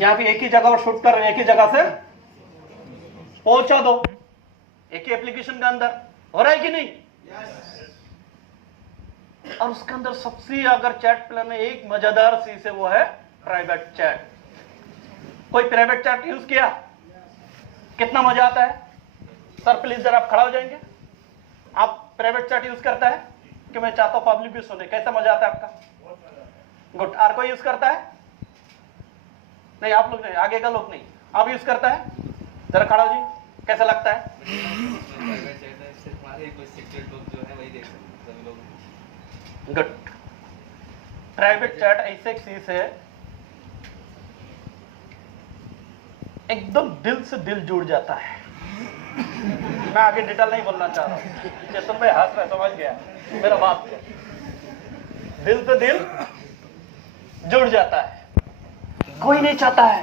यहाँ पे एक ही जगह पर शूट कर रहे हैं, एक ही जगह से पहुंचा दो, एक ही एप्लीकेशन के अंदर। हो रहा है कि नहीं? और उसके अंदर सबसे अगर चैट प्लान में एक मजेदार चीज है, वो है प्राइवेट चैट। कोई प्राइवेट चैट यूज किया? कितना मजा आता है? सर प्लीज जरा आप खड़ा हो जाएंगे। आप प्राइवेट चैट यूज करता है कि मैं चाहता हूं पब्लिक भी सुने? कैसा मजा आता है आपका? गुड। और कोई यूज करता है? नहीं, आप लोग नहीं, आगे का लोग नहीं। आप यूज करता है? जरा खड़ा हो जी, कैसा लगता है? गुड। प्राइवेट चैट ऐसे एक चीज है, एकदम दिल से दिल जुड़ जाता है। मैं आगे डिटेल नहीं बोलना चाह रहा हूं, चेतन भाई हंस रहे, समझ गया मेरा बात है। दिल से दिल जुड़ जाता है। कोई नहीं चाहता है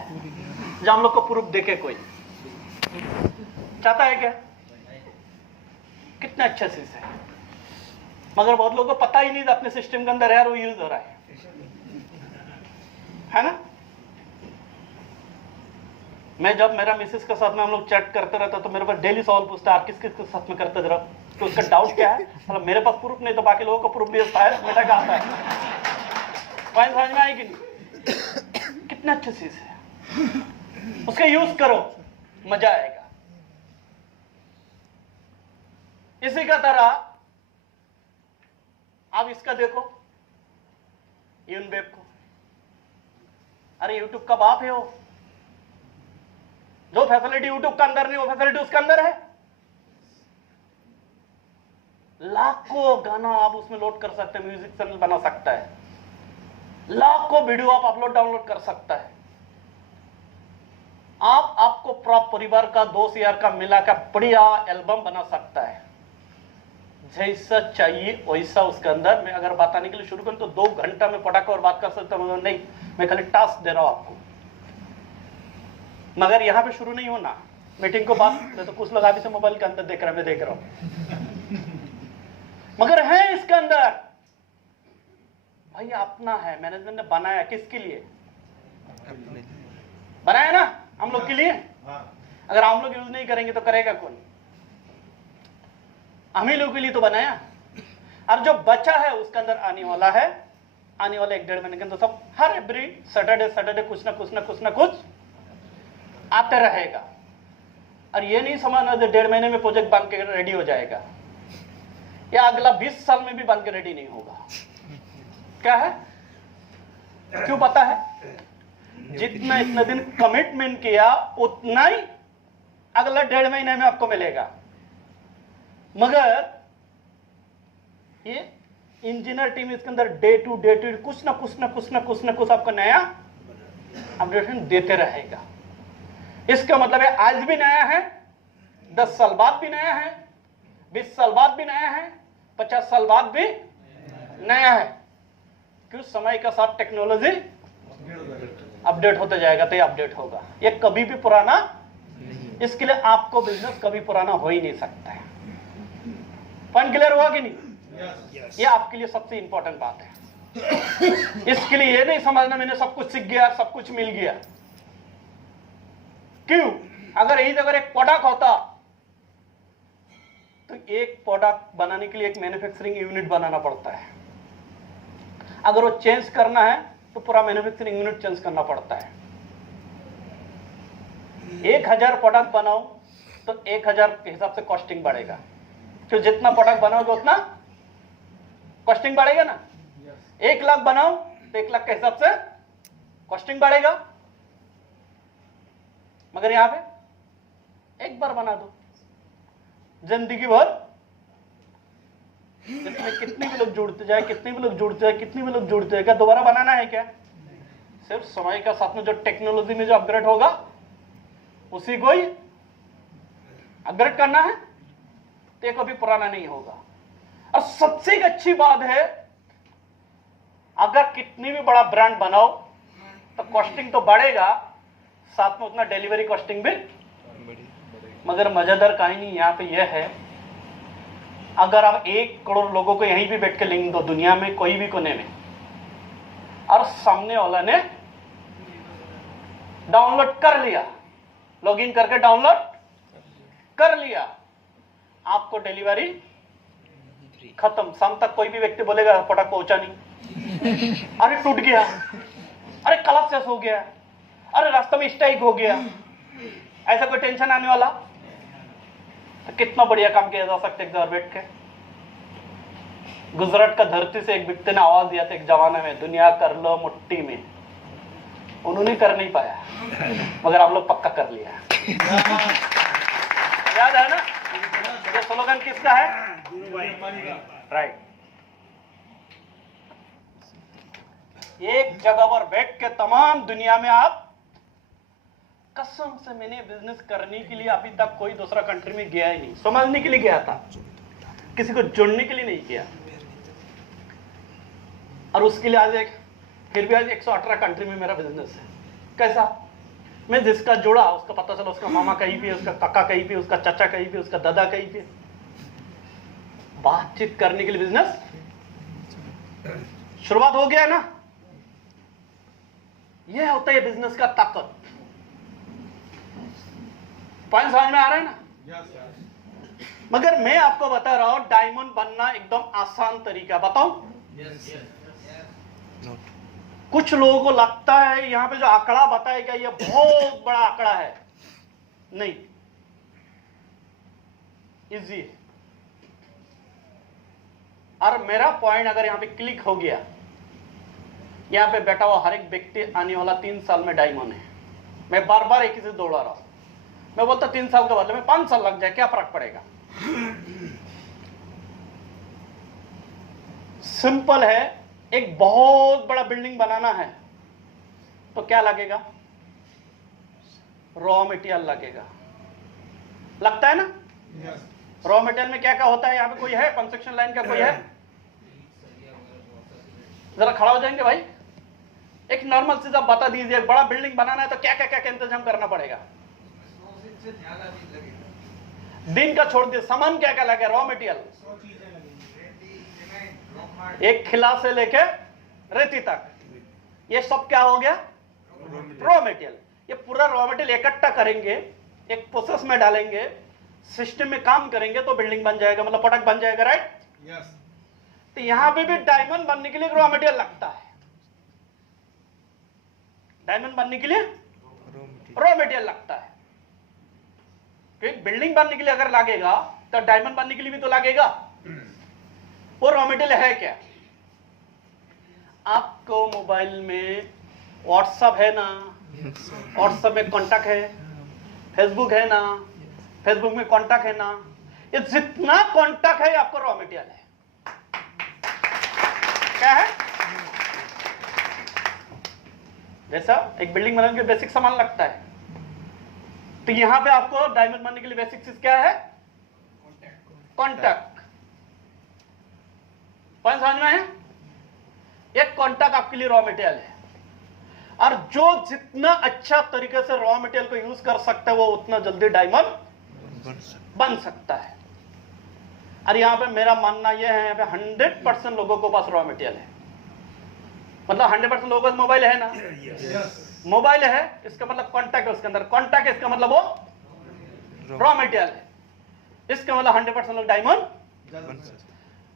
जब हम लोग को प्रूफ देखे, कोई चाहता है क्या? कितना अच्छा चीज है, मगर बहुत लोगों को पता ही नहीं था अपने सिस्टम के अंदर यार वो यूज हो रहा है ना? मैं जब मेरा मिसेस के साथ में हम लोग चैट करते रहता तो मेरे पास डेली सवाल पूछता, आप किस किस के साथ में करते जरा, तो उसका डाउट क्या है? मतलब मेरे पास प्रूफ नहीं तो बाकी लोगों को प्रूफ भी है, बेटा का आता है। पॉइंट समझ में आएगी नहीं? कितना अच्छा चीज है, उसका यूज करो, मजा आएगा। इसी का तरह आप इसका देखो, यूनवेब को। अरे यूट्यूब का बाप है वो। जो फैसिलिटी यूट्यूब का अंदर नहीं, वो फैसिलिटी उसके अंदर है। लाखों गाना आप उसमें लोड कर सकते हैं, म्यूजिक चैनल बना सकता है, लाखों वीडियो आप अपलोड डाउनलोड कर सकता है। आपको प्रॉप परिवार का 2 का मिला का बढ़िया एल्बम बना सकता है। जैसा चाहिए वैसा उसके अंदर। मैं अगर बताने के लिए शुरू करूं तो 2 घंटा में पटाखा और बात कर सकता हूं। नहीं, मैं खाली टास्क दे रहा हूं आपको। मगर यहां पे शुरू नहीं होना, मीटिंग को बात तो कुछ लोग अभी से मोबाइल के अंदर देख रहे हैं, मैं देख रहा हूं। मगर है इसके अंदर भाई अपना है, मैनेजमेंट ने बनाया किसके लिए? बनाया ना हम लोग के लिए। अगर हम लोग यूज नहीं करेंगे तो करेगा कौन? हम ही लोग के लिए तो बनाया। और जो बचा है उसके अंदर आने वाला है, आने वाले 1-1.5 महीने के अंदर सब हर एवरी सैटरडे कुछ ना कुछ आते रहेगा। और ये नहीं समझना 1.5 महीने में प्रोजेक्ट बन के रेडी हो जाएगा, या अगला 20 साल में भी बन के रेडी नहीं होगा। क्या है? क्यों पता है? जितना इतने दिन कमिटमेंट किया उतना ही अगला 1.5 महीने में आपको मिलेगा। मगर ये इंजीनियर टीम इसके अंदर डे टू कुछ ना कुछ आपको नया अपडेशन देते रहेगा। इसका मतलब है आज भी नया है, 10 साल बाद भी नया है, 20 साल बाद भी नया है, 50 साल बाद भी नया है। क्यों? समय के साथ टेक्नोलॉजी अपडेट होता जाएगा तो ये अपडेट होगा, ये कभी भी पुराना। इसके लिए आपको बिजनेस कभी पुराना हो ही नहीं सकता है। पॉइंट क्लियर हुआ कि नहीं? ये आपके लिए सबसे इंपॉर्टेंट बात है। इसके लिए ये नहीं समझना मैंने सब कुछ सीख गया, सब कुछ मिल गया। क्यों? अगर यही अगर एक प्रोडक्ट होता तो एक प्रोडक्ट बनाने के लिए एक मैन्युफैक्चरिंग यूनिट बनाना पड़ता है। अगर वो चेंज करना है तो पूरा मैन्युफैक्चरिंग यूनिट चेंज करना पड़ता है। 1000 प्रोडक्ट बनाओ तो 1000 के हिसाब से कॉस्टिंग बढ़ेगा। तो जितना प्रोडक्ट बनाओगे उतना कॉस्टिंग बढ़ेगा ना। 1 लाख बनाओ तो 1 लाख के हिसाब से कॉस्टिंग बढ़ेगा। मगर यहां पे एक बार बना दो, जिंदगी भर इसमें कितने भी लोग जुड़ते जाए, क्या दोबारा बनाना है क्या? सिर्फ समय का साथ में जो टेक्नोलॉजी में जो अपग्रेड होगा उसी को ही अपग्रेड करना है, तो कभी पुराना नहीं होगा। और सबसे एक अच्छी बात है, अगर कितनी भी बड़ा ब्रांड बनाओ तो कॉस्टिंग तो बढ़ेगा, साथ में उतना डिलीवरी कॉस्टिंग भी। मगर मजेदार कहानी यहां पे यह है, अगर आप 1 करोड़ लोगों को यहीं भी बैठ के लिंक दो दुनिया में कोई भी कोने में, और सामने वाला ने डाउनलोड कर लिया, लॉगिन करके डाउनलोड कर लिया, आपको डिलीवरी खत्म। शाम तक कोई भी व्यक्ति बोलेगा प्रोडक्ट पहुंचा नहीं, अरे टूट गया, अरे कलर हो गया, अरे रास्ते में स्ट्राइक हो गया, ऐसा कोई टेंशन आने वाला? तो कितना बढ़िया काम किया जा सकता है घर बैठ के। गुजरात का धरती से एक व्यक्ति ने आवाज दिया था एक जमाने में, दुनिया कर लो मुट्ठी में। उन्होंने कर नहीं पाया, मगर आप लोग पक्का कर लिया। याद है ना ये स्लोगन किसका है? राइट। एक जगह पर बैठ के तमाम दुनिया में आप, कसम से मैंने बिजनेस करने के लिए अभी तक कोई दूसरा कंट्री में गया ही नहीं, समझने के लिए गया था, किसी को जोड़ने के लिए नहीं किया। और उसके लिए आज फिर भी आज 118 कंट्री में मेरा बिजनेस है। कैसा? मैं जिसका जोड़ा उसका पता चला उसका मामा कहीं पे, उसका काका कहीं पे, उसका चाचा कहीं पे, उसका दादा कहीं पे। बातचीत करने के लिए बिजनेस शुरुआत हो गया है ना। यह होता है बिजनेस का ताकत। पॉइंट समझ में आ रहा है ना? मगर मैं आपको बता रहा हूं डायमंड बनना एकदम आसान तरीका बताऊं। कुछ लोगों को लगता है यहां पे जो आंकड़ा बताएगा ये बहुत बड़ा आंकड़ा है, नहीं, इजी है। और मेरा पॉइंट अगर यहां पे क्लिक हो गया, यहां पे बैठा हुआ हर एक व्यक्ति आने वाला 3 साल में डायमंड है। मैं बार बार एक ही से दौड़ा रहा हूं। मैं बोलता 3 साल के बदले में 5 साल लग जाए, क्या फर्क पड़ेगा? सिंपल है। एक बहुत बड़ा बिल्डिंग बनाना है तो क्या लगेगा? रॉ मटेरियल लगेगा, लगता है ना? रॉ मटेरियल में क्या क्या होता है? यहां पे कोई है कंस्ट्रक्शन लाइन का? कोई है? जरा खड़ा हो जाएंगे भाई। एक नॉर्मल चीज आप बता दीजिए, बड़ा बिल्डिंग बनाना है तो क्या क्या क्या इंतजाम करना पड़ेगा? दिन का छोड़ दिए, सामान क्या क्या लगे? रॉ मटेरियल, एक खिला से लेके रेती तक, ये सब क्या हो गया? Raw material. ये पूरा रॉ मटेरियल इकट्ठा करेंगे, एक प्रोसेस में डालेंगे, सिस्टम में काम करेंगे तो बिल्डिंग बन जाएगा, मतलब प्रोडक्ट बन जाएगा। राइट? यस। तो यहां पे भी डायमंड बनने के लिए रॉ मटेरियल लगता है। डायमंड बनने के लिए रॉ मटेरियल लगता है। एक बिल्डिंग बनने के लिए अगर लगेगा तो डायमंड बनने के लिए भी तो लगेगा। वो रॉ मटेरियल है क्या? आपको मोबाइल में व्हाट्सएप है ना, व्हाट्सएप में कांटेक्ट है, फेसबुक है ना, फेसबुक में कांटेक्ट है ना, ये जितना कांटेक्ट है आपको रॉ मटेरियल है। क्या है? जैसा एक बिल्डिंग बनाने के बेसिक सामान लगता है, तो यहां पे आपको डायमंड बनने के लिए बेसिक चीज क्या है? कांटेक्ट। पॉइंट समझ में है? एक कांटेक्ट आपके लिए रॉ मटेरियल है, और जो जितना अच्छा तरीके से रॉ मटेरियल को यूज कर सकता है वो उतना जल्दी डायमंड बन सकता है। और यहां पे मेरा मानना यह है, यहाँ पे 100% लोगों के पास रॉ मटेरियल है। मतलब 100% लोगों के पास मोबाइल है ना? मोबाइल है, इसका मतलब कांटेक्ट है उसके अंदर। कांटेक्ट इसका मतलब वो रॉ मटेरियल है, इसका मतलब 100% लोग डायमंड।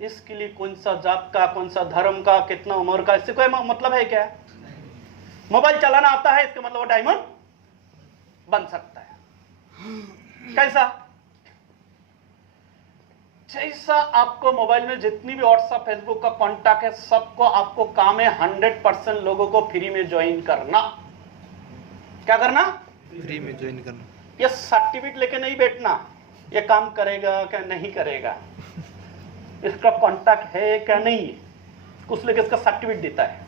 इसके लिए कौन सा जात का, कौन सा धर्म का, कितना उम्र का, इससे कोई मतलब है क्या? मोबाइल चलाना आता है, इसका मतलब वो डायमंड बन सकता है। कैसा? जैसा आपको मोबाइल में जितनी भी व्हाट्सएप फेसबुक का कांटेक्ट है, सबको आपको काम है 100% लोगों को फ्री में ज्वाइन करना। क्या करना? फ्री में ज्वाइन करना। ये सर्टिफिकेट लेके नहीं बैठना, ये काम करेगा क्या नहीं करेगा, इसका कांटेक्ट है क्या नहीं, कुछ लेके इसका सर्टिफिकेट देता है।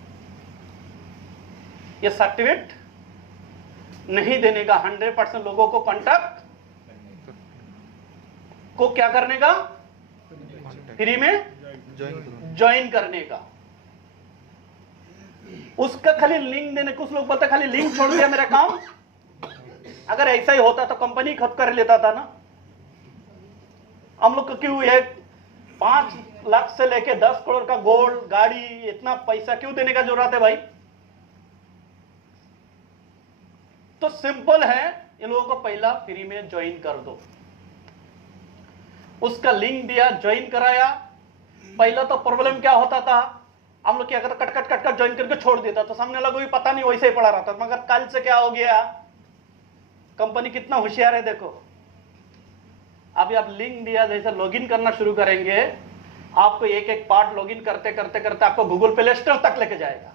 ये सर्टिफिकेट नहीं देने का, 100% लोगों को कांटेक्ट को क्या करने का? फ्री में ज्वाइन करने का। उसका खाली लिंक देने, कुछ लोग बोलते खाली लिंक छोड़ दिया मेरा काम। अगर ऐसा ही होता तो कंपनी खुद कर लेता था ना। हम लोग को क्यों ये 5 लाख से लेके 10 करोड़ का गोल्ड, गाड़ी, इतना पैसा क्यों देने का जरूरत है भाई? तो सिंपल है, इन लोगों को पहला फ्री में ज्वाइन कर दो। उसका लिंक दिया, ज्वाइन कराया। पहला तो प्रॉब्लम क्या होता था, हम लोग क्या करते, कट कट कट ज्वाइन करके छोड़ देता, तो सामने वाला को भी पता नहीं, वैसे ही पड़ा रहता। मगर कल से क्या हो गया, कंपनी कितना होशियार है देखो। अभी आप लिंक दिया, जैसे लॉगिन करना शुरू करेंगे, आपको एक एक पार्ट लॉगिन करते करते करते आपको गूगल प्ले स्टोर तक लेके जाएगा।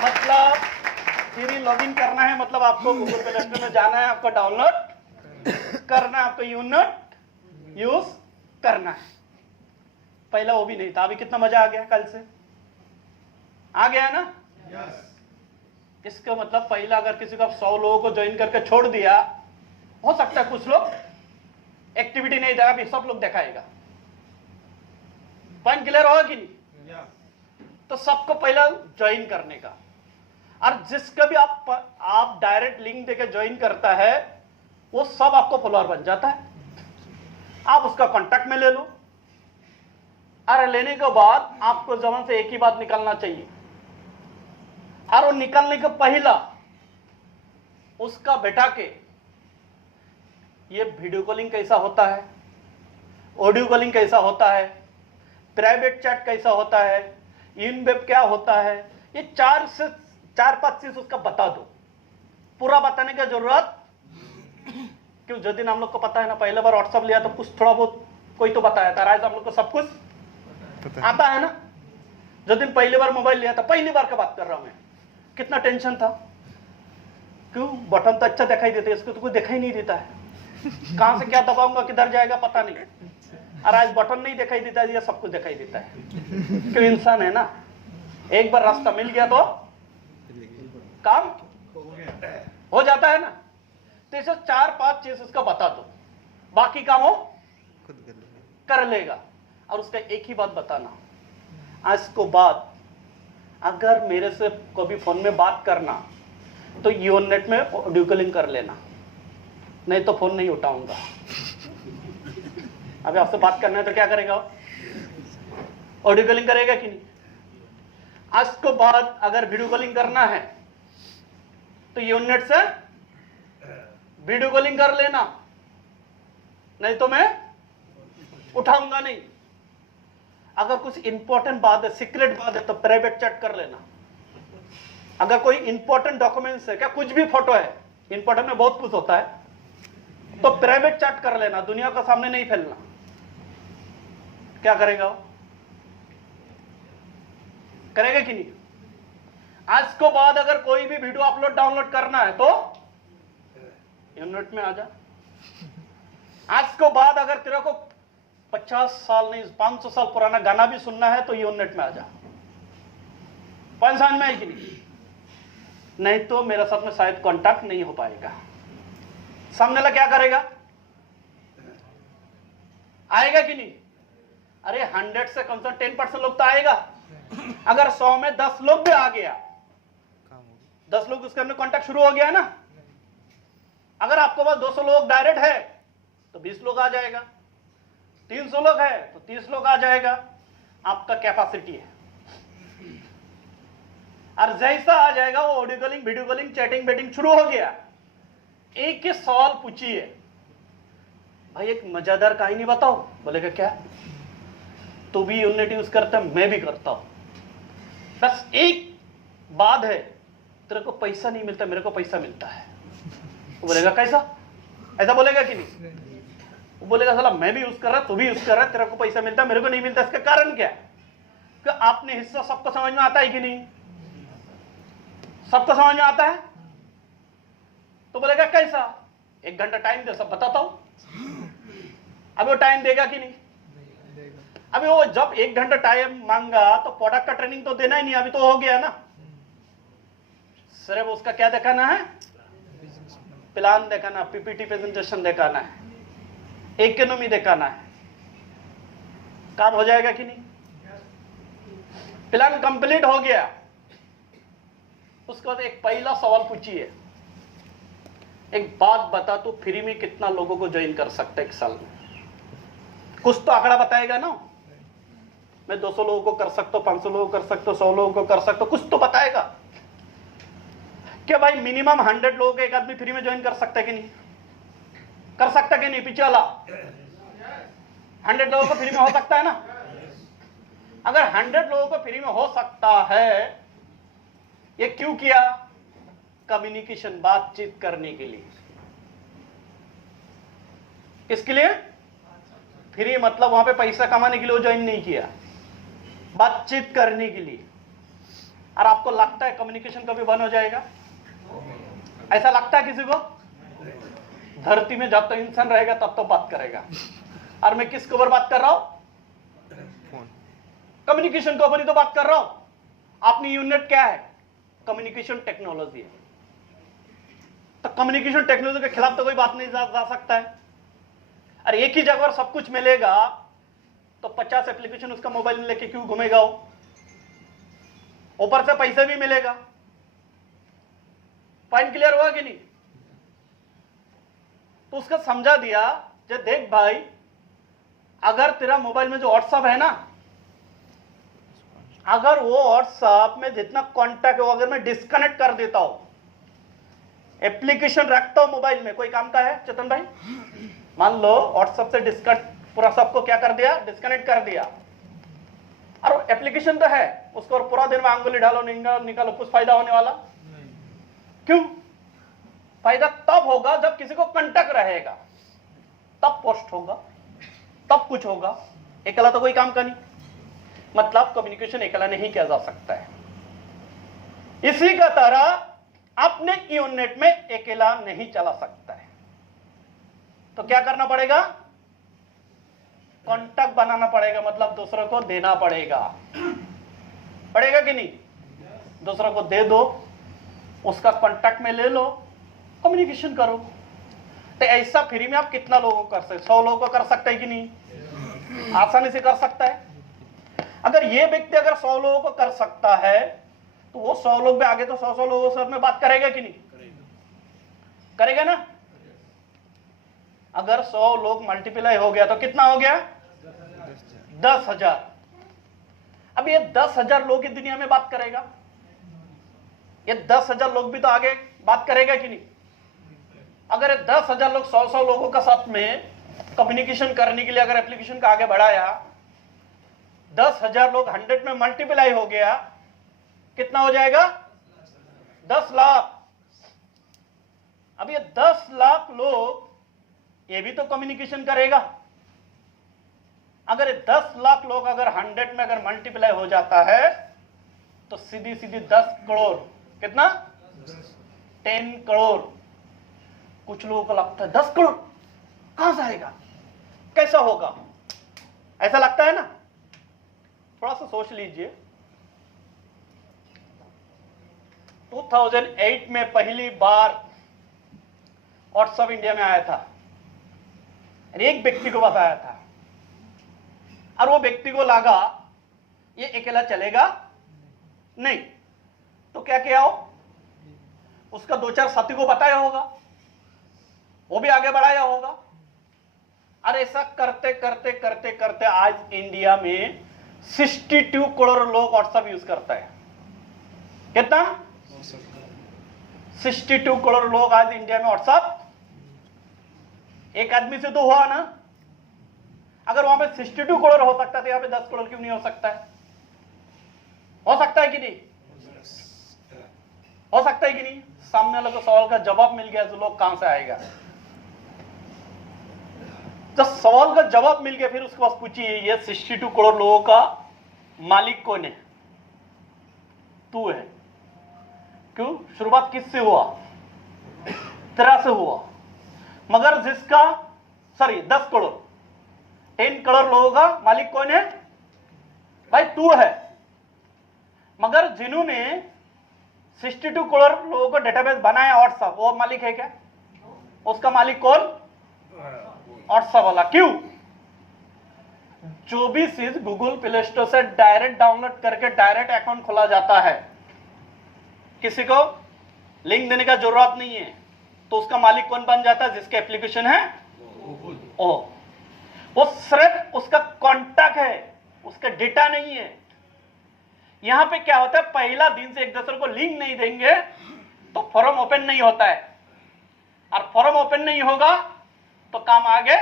मतलब फ्री लॉगिन करना है, मतलब आपको गूगल प्ले स्टोर में जाना है, आपको डाउनलोड करना है, आपको यूनिट यूज करना है। पहला वो भी नहीं था, अभी कितना मजा आ गया, कल से आ गया ना। इसका मतलब पहला अगर किसी को 100 लोगों को ज्वाइन करके छोड़ दिया, हो सकता है कुछ लोग एक्टिविटी नहीं देगा, अभी सब लोग दिखाएगा। पॉइंट क्लियर होगा कि नहीं? तो सबको पहला ज्वाइन करने का, और जिसका भी आप डायरेक्ट लिंक देकर ज्वाइन करता है, वो सब आपको फॉलोअर बन जाता है। आप उसका कांटेक्ट में ले लो, और लेने के बाद आपको जबान से एक ही बात निकलना चाहिए, और वो निकलने के पहला उसका बैठा के ये वीडियो कॉलिंग कैसा होता है, ऑडियो कॉलिंग कैसा होता है, प्राइवेट चैट कैसा होता है, इन वेब क्या होता है, ये 4 से 5 चीज उसका बता दो। पूरा बताने की जरूरत क्यों, जो दिन हम लोग को पता है ना, पहले बार व्हाट्सएप लिया तो कुछ थोड़ा बहुत कोई तो बताया था, आज हम लोग को सब कुछ आता है ना। जो दिन पहली बार मोबाइल लिया था, पहली बार का बात कर रहा हूं मैं, कितना टेंशन था। क्यों, बटन तो अच्छा दिखाई देते, इसको तो कोई दिखाई नहीं देता है, कहां से क्या दबाऊंगा, किधर जाएगा पता नहीं। और आज बटन नहीं दिखाई देता है, सब कुछ दिखाई देता है। क्यों, इंसान है ना, एक बार रास्ता मिल गया तो काम हो जाता है ना। तो इसे 4-5 चीज उसका बता दो, बाकी काम वो कर लेगा। और उसका एक ही बात बताना, आज को बाद अगर मेरे से कभी फोन में बात करना तो यूनेट में ऑडियो कॉलिंग कर लेना, नहीं तो फोन नहीं उठाऊंगा। अभी आपसे बात करना है तो क्या करेगा, ऑडियो कॉलिंग करेगा कि नहीं। आज को बाद अगर वीडियो कॉलिंग करना है तो यूनेट से वीडियो कॉलिंग कर लेना, नहीं तो मैं उठाऊंगा नहीं। अगर कुछ इंपॉर्टेंट बात है, सीक्रेट बात है, तो प्राइवेट चैट कर लेना। अगर कोई इंपॉर्टेंट डॉक्यूमेंट्स है, क्या कुछ भी फोटो है, इंपॉर्टेंट में बहुत कुछ होता है, तो प्राइवेट चैट कर लेना, दुनिया के सामने नहीं फैलना। क्या करेगा वो, करेगा कि नहीं। आज को बाद अगर कोई भी वीडियो अपलोड डाउनलोड करना है तो यूनिट में आ जा। आज को बाद अगर तेरे को 50 साल नहीं 500 साल पुराना गाना भी सुनना है तो यूनिट में आ जा। पॉइंट समझ में आई कि नहीं तो मेरे साथ में शायद कांटेक्ट नहीं हो पाएगा। सामने वाला क्या करेगा, आएगा कि नहीं। अरे 100 से कम से कम 10% लोग तो आएगा। अगर 100 में 10 लोग भी आ गया, 10 लोग उसके अंदर कांटेक्ट शुरू हो गया ना। अगर आपके पास 200 लोग डायरेक्ट है तो 20 लोग आ जाएगा, 300 लोग है तो 30 लोग आ जाएगा। आपका कैपेसिटी है। और जैसा आ जाएगा वो audio calling, video calling, chatting betting शुरू हो गया। एक ही सवाल पूछिए, भाई एक मजेदार कहानी बताओ। बोलेगा क्या, तू भी यूनिट यूज करता है, मैं भी करता हूं। बस एक बात है, तेरे को पैसा नहीं मिलता, मेरे को पैसा मिलता है। वो बोलेगा कैसा, ऐसा बोलेगा कि नहीं। वो बोलेगा साला मैं भी यूज कर रहा, तू भी यूज कर रहा, तेरे को पैसा मिलता, मेरे को नहीं मिलता। इसका कारण क्या है कि आपने हिस्सा सबको समझ में आता है कि नहीं, सबको समझ में आता है। तो बोलेगा कैसा, 1 घंटा टाइम दे, सब बताता हूं। अभी वो टाइम देगा कि नहीं। अभी वो जब 1 घंटा टाइम मांगा तो प्रोडक्ट का ट्रेनिंग तो देना ही नहीं, अभी तो हो गया ना। सिर्फ उसका क्या दिखाना है, प्लान दिखाना, पीपीटी प्रेजेंटेशन दिखाना है, इकोनॉमी दिखाना है। काम हो जाएगा कि नहीं। प्लान कंप्लीट हो गया, उसके बाद एक पहला सवाल पूछिए, एक बात बता, तू फ्री में कितना लोगों को ज्वाइन कर सकता है 1 साल में। कुछ तो आंकड़ा बताएगा ना। मैं 200 लोगों को कर सकता हूं, 500 लोगों को कर सकता हूं, 100 लोगों को कर सकता हूं, कुछ तो बताएगा। क्या भाई मिनिमम 100 लोगों को एक आदमी फ्री में ज्वाइन कर सकता है कि नहीं? कर सकता है कि नहीं? पीछे वाला 100 लोगों को फ्री में हो सकता है ना? अगर 100 लोगों को फ्री में हो सकता है, ये क्यों किया? कम्युनिकेशन, बातचीत करने के लिए। किसके लिए? फ्री मतलब वहां पे पैसा कमाने के लिए ज्वाइन नहीं किया, बातचीत करने के लिए। और आपको लगता है कम्युनिकेशन कभी बंद हो जाएगा? ऐसा लगता है किसी को? धरती में जब तक इंसान रहेगा तब तो बात करेगा। और मैं किसके ऊपर बात कर रहा हूं? कम्युनिकेशन के ऊपर ही तो बात कर रहा हूं। अपनी यूनिट क्या है? कम्युनिकेशन टेक्नोलॉजी है। तो कम्युनिकेशन टेक्नोलॉजी के खिलाफ तो कोई बात नहीं जा सकता है। और एक ही जगह पर सब कुछ मिलेगा तो 50 एप्लीकेशन उसका मोबाइल में लेके क्यों घूमेगा वो? ऊपर से पैसे भी मिलेगा। पॉइंट क्लियर हुआ कि नहीं? तो उसका समझा दिया, जो देख भाई, अगर तेरा मोबाइल में जो व्हाट्सएप है ना, अगर वो व्हाट्सएप में जितना कांटेक्ट है वो अगर मैं डिस्कनेक्ट कर देता हूं, एप्लीकेशन रखता हूं मोबाइल में, कोई काम का है चेतन भाई? मान लो व्हाट्सएप से डिस्कनेक्ट, पूरा सबको क्या कर दिया? डिस्कनेक्ट कर दिया। और एप्लीकेशन तो है, उसको और पूरा दिन में आंगुली डालो निकालो, कुछ फायदा होने वाला? क्यों? फायदा तब होगा जब किसी को कांटेक्ट रहेगा, तब पोस्ट होगा, तब कुछ होगा। अकेला तो कोई काम का नहीं। मतलब कम्युनिकेशन अकेला नहीं किया जा सकता है। इसी का तरह अपने यूनिट में अकेला नहीं चला सकता है। तो क्या करना पड़ेगा? कांटेक्ट बनाना पड़ेगा, मतलब दूसरों को देना पड़ेगा। पड़ेगा कि नहीं? दूसरों को दे दो, उसका कांटेक्ट में ले लो, कम्युनिकेशन करो। तो ऐसा फ्री में आप कितना लोगों को कर सकते? 100 लोगों को कर सकते है कि नहीं? आसानी से कर सकता है। अगर ये व्यक्ति अगर 100 लोगों को कर सकता है तो वो 100 लोग भी आगे तो 100 लोगों से में बात करेगा कि नहीं? करेगा ना? अगर 100 लोग मल्टीप्लाई हो गया तो कितना हो गया? 10,000। अब ये 10,000 लोग की दुनिया में बात करेगा, ये 10,000 लोग भी तो आगे बात करेगा कि नहीं? अगर ये 10,000 लोग 100 लोगों का साथ में कम्युनिकेशन करने के लिए अगर एप्लीकेशन का आगे बढ़ाया, 10,000 लोग 100 में मल्टीप्लाई हो गया, कितना हो जाएगा? 10 लाख। अब ये 10 लाख लोग, ये भी तो कम्युनिकेशन करेगा। अगर 10 लाख लोग अगर 100 में अगर मल्टीप्लाई हो जाता है तो सीधी सीधी 10 करोड़। कितना? 10 करोड़। कुछ लोगों को लगता है 10 करोड़ कहां से आएगा, कैसा होगा? ऐसा लगता है ना? थोड़ा सा सोच लीजिए। 2008 में पहली बार व्हाट्सएप इंडिया में आया था, एक व्यक्ति को बताया था, और वो व्यक्ति को लगा ये अकेला चलेगा नहीं, तो क्या किया हो? उसका 2-4 साथी को बताया होगा, वो भी आगे बढ़ाया होगा। और ऐसा करते करते करते करते आज इंडिया में 62 करोड़ लोग व्हाट्सएप यूज करता है। कितना? 62 करोड़ लोग आज इंडिया में व्हाट्सएप। एक आदमी से तो हुआ ना? अगर वहां पे 62 करोड़ हो सकता है तो यहां पे 10 करोड़ क्यों नहीं हो सकता है? हो सकता है कि नहीं? हो सकता है कि नहीं? सामने वाले को सवाल का जवाब मिल गया तो लोग कहां से आएगा? जब सवाल का जवाब मिल गया फिर उसके पास पूछिए ये 62 करोड़ लोगों का मालिक कौन है? तू है। क्यों? शुरुआत किससे हुआ? तेरा से हुआ। मगर जिसका 10 करोड़ 10 करोड़ लोगों का मालिक कौन है? भाई तू है। मगर जिन्होंने 62 करोड़ लोगों को डेटाबेस बनाया व्हाट्सएप, वो मालिक है क्या? उसका मालिक कौन? व्हाट्सएप वाला। क्यों? जो भी चीज गूगल प्ले स्टोर से डायरेक्ट डाउनलोड करके डायरेक्ट अकाउंट खोला जाता है, किसी को लिंक देने का जरूरत नहीं है, तो उसका मालिक कौन बन जाता है? जिसके एप्लीकेशन है ओ, वो सिर्फ उसका कॉन्टैक्ट है, उसका डेटा नहीं है। यहां पे क्या होता है? पहला दिन से एक दूसरे को लिंक नहीं देंगे तो फॉर्म ओपन नहीं होता है, और फॉर्म ओपन नहीं होगा तो काम आगे।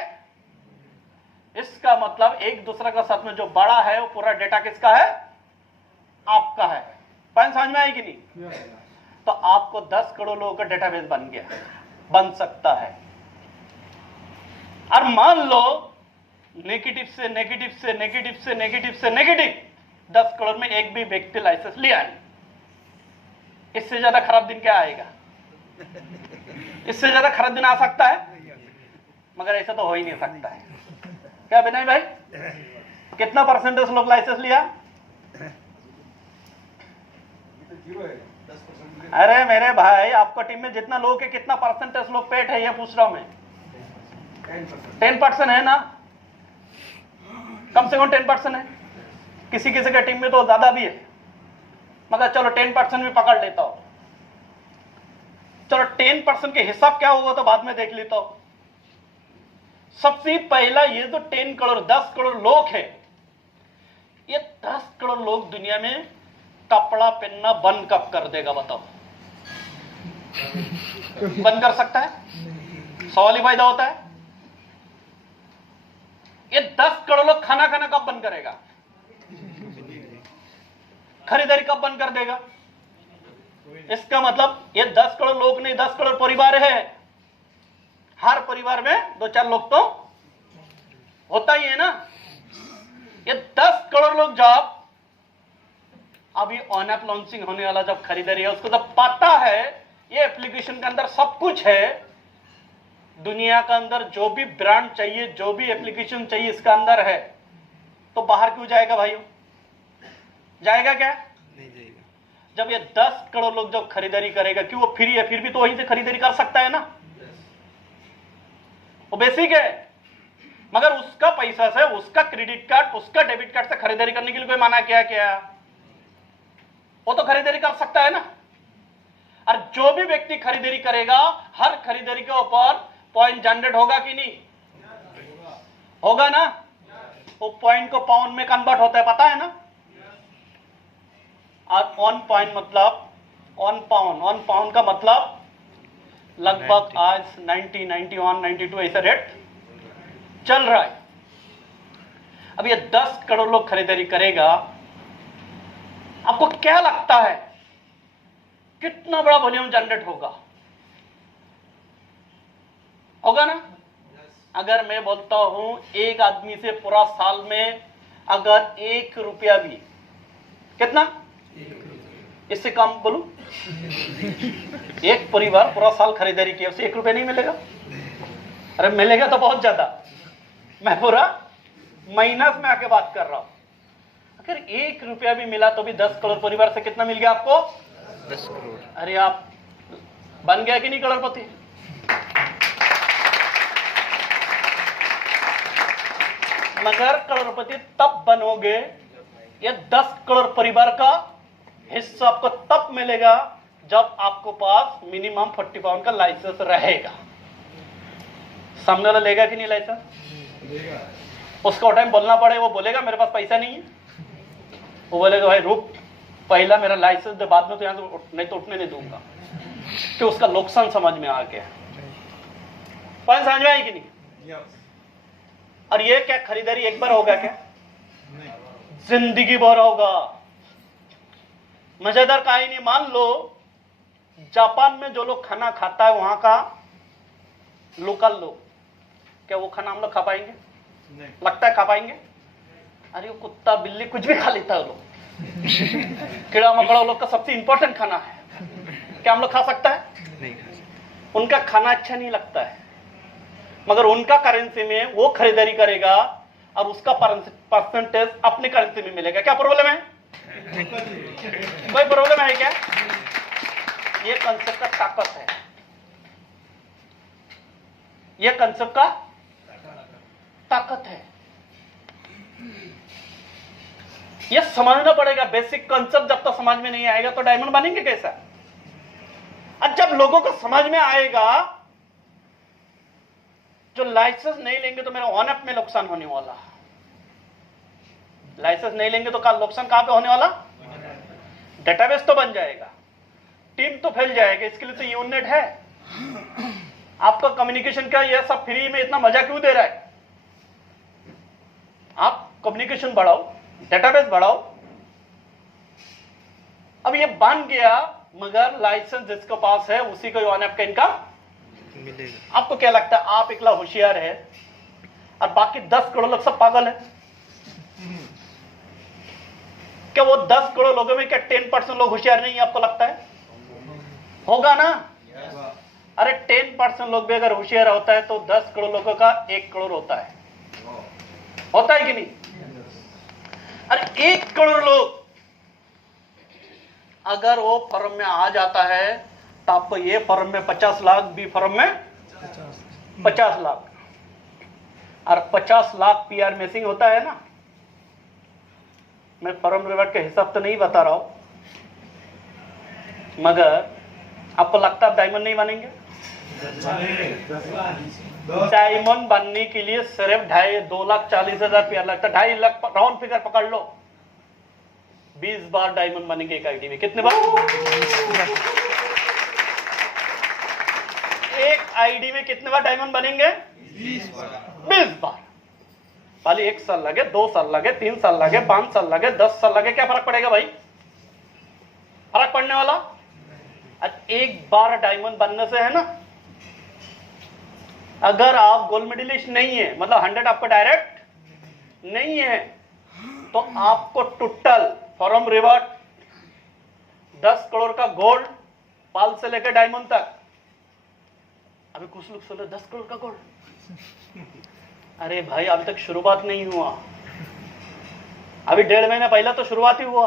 इसका मतलब एक दूसरे का साथ में जो बड़ा है वो पूरा डेटा किसका है? आपका है। पॉइंट समझ में आई कि नहीं? तो आपको 10 करोड़ लोगों का डेटाबेस बन गया, बन सकता है। और मान लो नेगेटिव से नेगेटिव से नेगेटिव से नेगेटिव से नेगेटिव 10 करोड़ में एक भी व्यक्ति लाइसेंस लिया नहीं, इससे ज्यादा खराब दिन क्या आएगा? इससे ज्यादा खराब दिन आ सकता है, मगर ऐसा तो हो ही नहीं सकता है। क्या विनय भाई, कितना परसेंटेज लोग लाइसेंस लिया? अरे मेरे भाई, आपको टीम में जितना लोग है कितना परसेंटेज लोग पेट है, ये पूछ रहा हूं मैं। 10% है ना, कम से कम 10% है। किसी किसी के टीम में तो ज्यादा भी है, मगर चलो 10% भी पकड़ लेता हूं। चलो 10% के हिसाब क्या होगा तो बाद में देख लेता हूं। सबसे पहला ये जो 10 करोड़ 10 करोड़ लोग है, ये 10 करोड़ लोग दुनिया में कपड़ा पहनना बंद कब कर देगा बताओ? बंद कर सकता है? सवाल ही पैदा होता है। ये 10 करोड़ लोग खाना खाना कब बंद करेगा? खरीदारी कब बंद कर देगा? इसका मतलब ये 10 करोड़ लोग नहीं, 10 करोड़ परिवार है। हर परिवार में 2-4 लोग तो होता ही है ना। ये 10 करोड़ लोग जब अभी ऑन ऐप लॉन्चिंग होने वाला जब खरीदारी है, उसको जब पता है ये एप्लीकेशन के अंदर सब कुछ है, दुनिया का अंदर जो भी ब्रांड चाहिए, जो भी एप्लीकेशन चाहिए इसका अंदर है, तो बाहर क्यों जाएगा भाइयों? जाएगा क्या? नहीं जाएगा। जब ये 10 करोड़ लोग जब खरीदारी करेगा, क्यों वो फ्री है, फिर भी तो वहीं से खरीदारी कर सकता है ना, वो बेसिक है। मगर उसका पैसा से, उसका क्रेडिट कार्ड, उसका डेबिट कार्ड से खरीदारी करने के लिए कोई मना किया क्या? वो तो खरीदारी कर सकता है ना। और जो भी व्यक्ति खरीदारी करेगा, हर खरीदारी के ऊपर पॉइंट जनरेट होगा कि नहीं? होगा ना। वो पॉइंट को पाउंड में कन्वर्ट होता है, पता है ना। और ऑन पॉइंट मतलब ऑन पाउंड का मतलब लगभग आज 90, 91, 92 ऐसा रेट चल रहा है। अब ये 10 करोड़ लोग खरीदारी करेगा, आपको क्या लगता है कितना बड़ा वॉल्यूम जनरेट होगा? होगा ना। अगर मैं बोलता हूं एक आदमी से पूरा साल में अगर 1 रुपया भी, कितना? इससे कम बोलू, एक परिवार पूरा साल खरीदारी किया, उसे 1 रुपया नहीं मिलेगा? अरे मिलेगा तो बहुत ज्यादा। मैं पूरा माइनस में आके बात कर रहा हूं। अगर 1 रुपया भी मिला तो भी 10 करोड़ परिवार से कितना मिल गया आपको? 10 करोड़। अरे आप बन गया कि नहीं करोड़पति? मगर करोड़पति तब बनोगे, ये 10 करोड़ परिवार का हिस्सा आपको तब मिलेगा जब आपको पास मिनिमम 40 पाउंड का लाइसेंस रहेगा। सामने वाला लेगा कि नहीं लाइसेंस? उसको टाइम बोलना पड़े, वो बोलेगा मेरे पास पैसा नहीं है। वो बोलेगा भाई रुक, पहला मेरा लाइसेंस दे, बाद में तो यहां से नहीं तो उठने नहीं दूंगा। कि उसका नुकसान समझ में आ गया। पॉइंट समझ में आई कि नहीं? और ये क्या खरीदारी एक बार होगा क्या? जिंदगी भर होगा। मजेदार कहानी, मान लो जापान में जो लोग खाना खाता है वहां का लोकल लोग, क्या वो खाना हम लोग खा पाएंगे? नहीं। लगता है खा पाएंगे? अरे वो कुत्ता बिल्ली कुछ भी खा लेता है लोग। कीड़ा मकोड़ा लोग का सबसे इंपॉर्टेंट खाना है, क्या हम लोग खा सकता है? नहीं। उनका खाना अच्छा नहीं लगता है, मगर उनका करेंसी में वो खरीदारी करेगा और उसका परसेंटेज अपने करेंसी में मिलेगा। क्या प्रॉब्लम है? कोई प्रॉब्लम है क्या? ये कंसेप्ट का ताकत है, ये कंसेप्ट का ताकत है। ये समझना पड़ेगा। बेसिक कंसेप्ट जब तक समझ में नहीं आएगा तो डायमंड बनेंगे कैसा? और जब लोगों को समझ में आएगा, जो लाइसेंस नहीं लेंगे तो मेरा ऑन ऐप में नुकसान होने वाला। लाइसेंस नहीं लेंगे तो नुकसान कहां पे होने वाला? डेटाबेस तो बन जाएगा, टीम तो फैल जाएगी, इसके लिए तो यूनिट है। आपका कम्युनिकेशन का ये सब फ्री में इतना मजा क्यों दे रहा है? आप कम्युनिकेशन बढ़ाओ, डेटाबेस बढ़ाओ। अब ये बन गया, मगर लाइसेंस जिसके पास है उसी को ONAP का इनकम मिलेगा। आपको क्या लगता है आप इकला होशियार है और बाकी 10 करोड़ लोग सब पागल है? क्या वो 10 करोड़ लोगों में क्या 10% लोग होशियार नहीं है? आपको लगता है होगा ना? अरे 10% लोग भी अगर होशियार होता है तो 10 करोड़ लोगों का 1 करोड़ होता है। होता है कि नहीं? अरे 1 करोड़ लोग अगर वो फर्म में आ जाता है तो आपको ये फर्म में 50 लाख, बी फर्म में 50 लाख, और 50 लाख PR मिसिंग होता है ना। मैं फर्म रिवॉर्ड के हिसाब तो नहीं बता रहा हूं, मगर आपको लगता है डायमंड नहीं बनेंगे? डायमंड बनने के लिए सिर्फ 2,40,000 PR लगता है। 2.5 लाख राउंड फिगर पकड़ लो, 20 बार डायमंड बनेंगे एक आईडी में। कितने बार? एक आईडी में कितने बार डायमंड बनेंगे? 20 बार। पहले 1 साल लगे, 2 साल लगे, 3 साल लगे, 5 साल लगे, 10 साल लगे, क्या फर्क पड़ेगा भाई? फर्क पड़ने वाला एक बार डायमंड बनने से है ना। अगर आप गोल्ड मेडलिस्ट नहीं है, मतलब 100 आपको डायरेक्ट नहीं है, तो आपको टोटल फॉर्म रिवॉर्ड 10 करोड़ का गोल्ड, पाल से लेकर डायमंड तक। अभी कुछ लोग सोचे 10 करोड़ का गोल्ड, अरे भाई अभी तक शुरुआत नहीं हुआ, अभी 1.5 महीना पहले तो शुरुआत ही हुआ।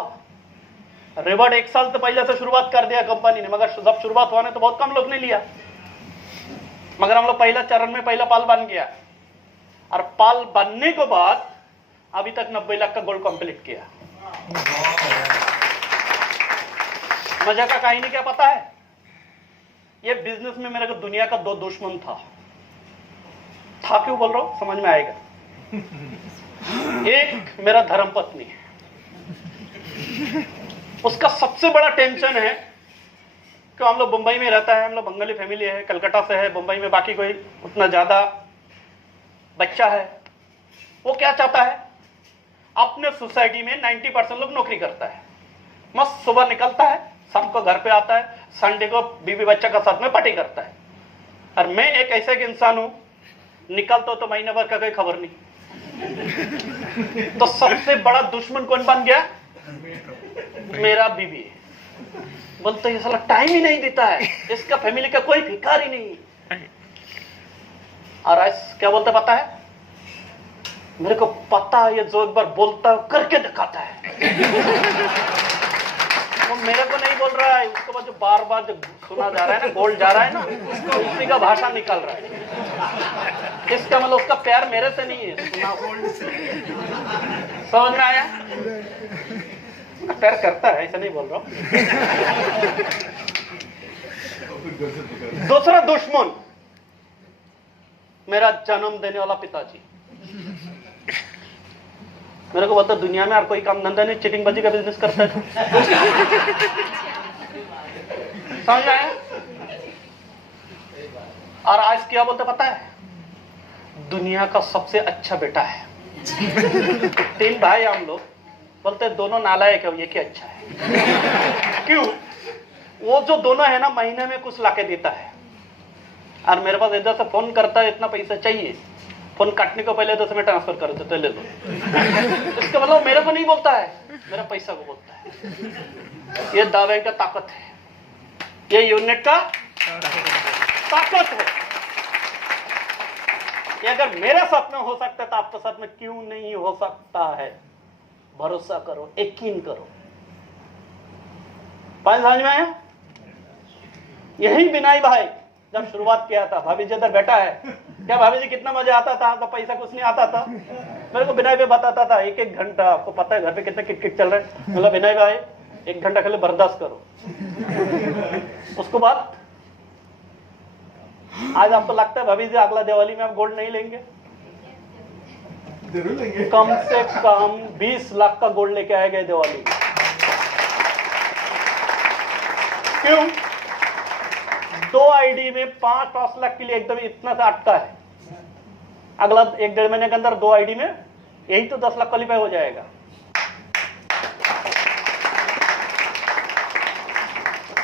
रिवॉर्ड 1 साल तो पहले से शुरुआत कर दिया कंपनी ने, मगर जब शुरुआत हुआ ने तो बहुत कम लोग ने लिया। मगर हम लोग पहला चरण में पहला पाल बन गया, और पाल बनने के बाद अभी तक 90 लाख का गोल्ड कंप्लीट किया। मजा का कहानी क्या पता है? ये बिजनेस में मेरे को दुनिया का 2 दुश्मन था क्यों बोल रहा हूं समझ में आएगा। एक मेरा धर्मपत्नी, उसका सबसे बड़ा टेंशन है कि हम लोग मुंबई में रहता है, हम लोग बंगाली फैमिली है, कलकत्ता से है, मुंबई में बाकी कोई उतना ज्यादा बच्चा है। वो क्या चाहता है, अपने सोसाइटी में 90% लोग नौकरी करता है, मस्त सुबह निकलता है, शाम को घर पे आता है, संडे को बीवी बच्चा का साथ में पार्टी करता है। और मैं एक ऐसा इंसान हूं, निकलता तो महीने भर का कोई खबर नहीं। तो सबसे बड़ा दुश्मन कौन बन गया? मेरा बीवी। बोलते ये साला टाइम ही नहीं देता है, इसका फैमिली का कोई फिकार ही नहीं। और आज क्या बोलता पता है? मेरे को पता है ये जो एक बार बोलता है करके दिखाता है। वो मेरे को नहीं बोल रहा है, उसके बाद जो बार बार जो सुना जा रहा है ना, बोल जा रहा है ना, उसी का भाषा निकल रहा है। इसका मतलब उसका प्यार मेरे से नहीं है, सुना समझ में आया? प्यार करता है, ऐसा नहीं बोल रहा हूं। दूसरा दुश्मन मेरा जन्म देने वाला पिताजी। मेरे को बोलता दुनिया में और कोई काम धंधा नहीं, चिटिंग बाजी का बिजनेस करता है। समझ आया? और आज क्या बोलते पता है? दुनिया का सबसे अच्छा बेटा है। 3 भाई हम लोग, बोलते दोनों नालायक है, ये क्या अच्छा है। क्यों? वो जो दोनों है ना, महीने में कुछ लाके देता है, और मेरे पास इधर से फोन करता है, इतना पैसा चाहिए, फोन काटने को पहले 10 मिनट ट्रांसफर कर देते, ले लो। इसका मतलब मेरे को नहीं बोलता है, मेरा पैसा को बोलता है। ये दावे का ताकत है, ये यूनिट का ताकत है। ये अगर मेरे साथ में हो सकता है तो आपके साथ में क्यों नहीं हो सकता है? भरोसा करो, यकीन करो। समझ में आया? यही विनय भाई जब शुरुआत किया था, भाभी जी इधर बैठा है, क्या भाभी जी कितना मजा आता था, तो पैसा कुछ नहीं आता था। मेरे को विनय भाई बताता था 1-1 घंटा, आपको पता है घर पे कितने किट चल रहे हैं, मतलब विनय भाई 1 घंटा खाली बर्दाश्त करो, उसको बाद आज आपको लगता है भाभी जी अगला दिवाली में आप गोल्ड नहीं लेंगे? जरूर लेंगे। कम से कम 20 लाख का गोल्ड लेके आए गए दिवाली में। क्यों? 2 आईडी में 5-5 लाख के लिए एकदम इतना सा अटका है। अगला 1-1.5 महीने के अंदर 2 आईडी में यही तो 10 लाख क्वालिफाई हो जाएगा।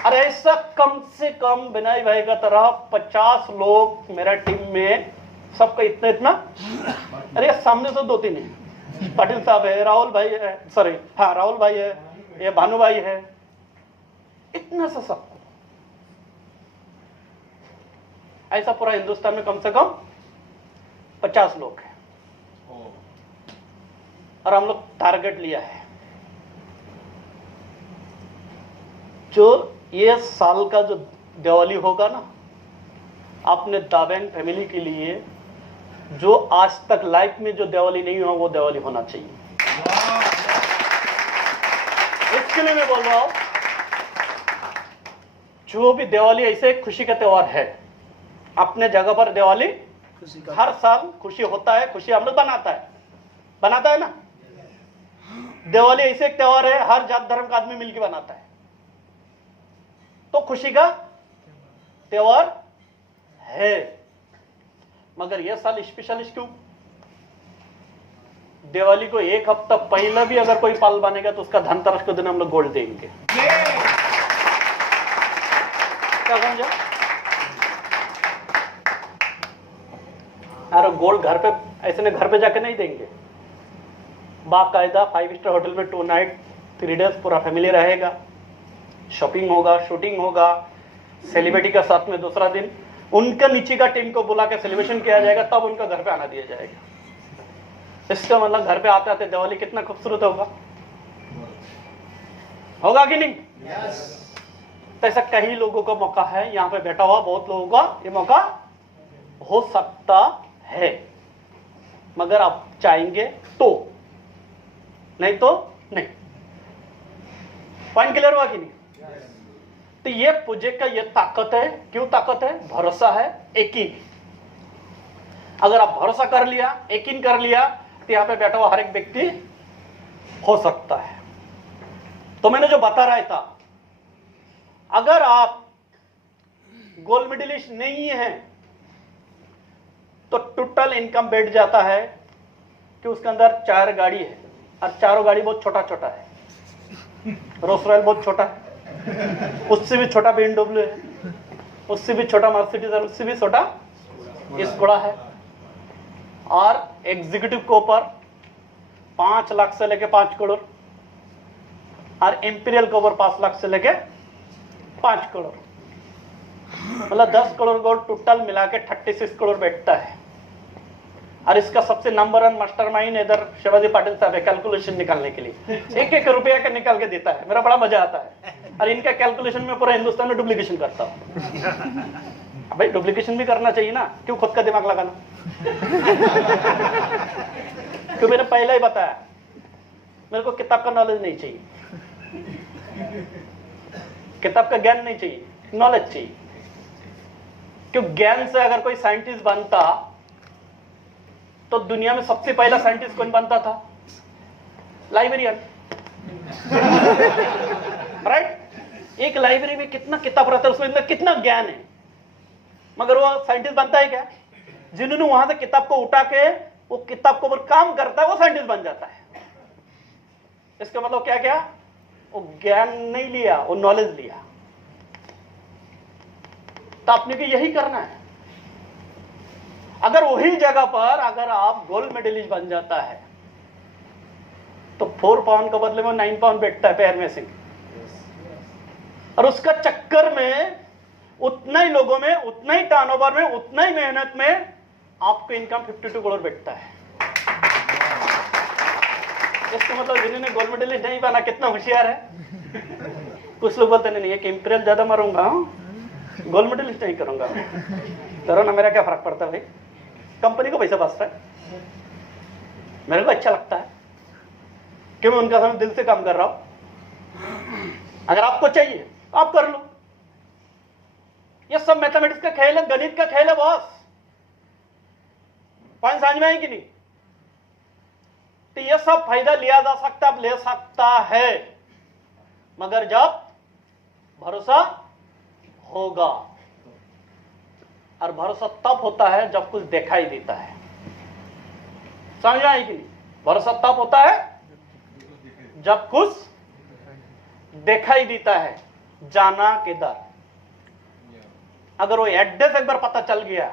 अरे ऐसा कम से कम विनय भाई का तरह 50 लोग मेरा टीम में, सबका इतना इतना, अरे सामने से 2-3 है, पाटिल साहब है, राहुल भाई है, सॉरी हाँ राहुल भाई है, ये भानु भाई है, इतना सा सब। ऐसा पूरा हिंदुस्तान में कम से कम 50 लोग हैं और हम लोग टारगेट लिया है जो ये साल का जो दिवाली होगा ना, अपने दावेन फैमिली के लिए जो आज तक लाइफ में जो दिवाली नहीं हुआ वो दिवाली होना चाहिए। इसके लिए मैं बोल रहा हूं, जो भी दिवाली ऐसे खुशी का त्योहार है, अपने जगह पर दिवाली हर साल खुशी होता है, खुशी हम लोग बनाता है ना। दिवाली ऐसे एक त्योहार है, हर जात धर्म का आदमी मिलकर बनाता है, तो खुशी का त्योहार है। मगर यह साल स्पेशलिस्ट क्यों? दिवाली को 1 हफ्ता पहले भी अगर कोई पाल बनेगा तो उसका धनतेरस के दिन हम लोग गोल्ड देंगे। क्या समझा? अरे गोल्ड घर पे ऐसे नहीं, घर पे जाके नहीं देंगे, बाकायदा 5 स्टार होटल में 2 नाइट 3 डेज पूरा फैमिली रहेगा, शॉपिंग होगा, शूटिंग होगा, सेलिब्रिटी का साथ में दूसरा दिन उनका नीचे का टीम को बुला के सेलिब्रेशन किया जाएगा, तब उनका घर पे आना दिया जाएगा। इसका मतलब घर पे आते आते दिवाली कितना खूबसूरत होगा कि नहीं? तो ऐसा कई लोगों का मौका है, यहाँ पे बैठा हुआ बहुत लोगों का ये मौका हो सकता है, मगर आप चाहेंगे तो, नहीं तो नहीं। पॉइंट क्लियर हुआ कि नहीं? तो ये प्रोजेक्ट का ये ताकत है। क्यों ताकत है? भरोसा है, यकीन। अगर आप भरोसा कर लिया, यकीन कर लिया, तो यहाँ पे बैठा हुआ हर एक व्यक्ति हो सकता है। तो मैंने जो बता रहा था, अगर आप गोल्ड मेडलिस्ट नहीं है तो टोटल इनकम बैठ जाता है कि उसके अंदर 4 गाड़ी है और चारों गाड़ी बहुत छोटा छोटा है। रोल्स रॉयल बहुत छोटा है, उससे भी छोटा BMW है, उससे भी छोटा मर्सिडीज और उससे भी छोटा स्कोडा है। और एग्जीक्यूटिव के ऊपर 5 लाख से लेके 5 करोड़ और इंपीरियल के ऊपर 5 लाख से लेके 5 करोड़, मतलब 10 करोड़ गोल्ड टोटल मिला के 36 करोड़ बैठता है। और इसका सबसे नंबर 1 मास्टरमाइंड इधर शिवाजी पाटिल साहब है कैलकुलेशन निकालने के लिए। 1-1 रुपया का निकाल के देता है, मेरा बड़ा मजा आता है। और इनका कैलकुलेशन में पूरा हिंदुस्तान में डुप्लीकेशन करता हूं। भाई डुप्लीकेशन भी करना चाहिए ना, क्यों खुद का दिमाग लगाना? क्यों? मैंने पहले ही बताया, मेरे को किताब का नॉलेज नहीं चाहिए, किताब का ज्ञान नहीं चाहिए, नॉलेज चाहिए। क्यों? ज्ञान से अगर कोई साइंटिस्ट बनता तो दुनिया में सबसे पहला साइंटिस्ट कौन बनता था? Librarian, right? एक लाइब्रेरी में कितना किताब रहता है, उसमें कितना ज्ञान है, मगर वो साइंटिस्ट बनता है क्या? जिन्होंने वहां से किताब को उठा के वो किताब के ऊपर काम करता है वो साइंटिस्ट बन जाता है। इसका मतलब क्या क्या? वो ज्ञान नहीं लिया, वो नॉलेज लिया। तो आपने को यही करना है। अगर वही जगह पर अगर आप गोल्ड मेडलिस्ट बन जाता है तो 4 पाउंड के बदले में 9 पाउंड बैठता है पैर में से, और उसका चक्कर में उतना ही लोगों में, उतना ही टर्नओवर में, उतना ही मेहनत में आपको इनकम 52 करोड़ बैठता है। इसका मतलब जिन्होंने गोल्ड मेडलिस्ट नहीं बना कितना होशियार है। कुछ लोग बोलते नहीं, एक इंपीरियल ज्यादा मारूंगा, गोल्ड मेडलिस्ट नहीं करूंगा। करो ना, मेरा क्या फर्क पड़ता है भाई, कंपनी को पैसा बचता है, मेरे को अच्छा लगता है कि मैं उनका सामने दिल से काम कर रहा हूं। अगर आपको चाहिए आप कर लो। ये सब मैथमेटिक्स का खेल है, गणित का खेल है बॉस। पॉइंट समझ में है कि नहीं? तो ये सब फायदा लिया जा सकता है, ले सकता है, मगर जब भरोसा होगा। और भरोसा तब होता है जब कुछ दिखाई देता है। समझ आए कि नहीं? भरोसा तब होता है जब कुछ दिखाई देता है। जाना किधर, अगर वो एड्रेस एक बार पता चल गया,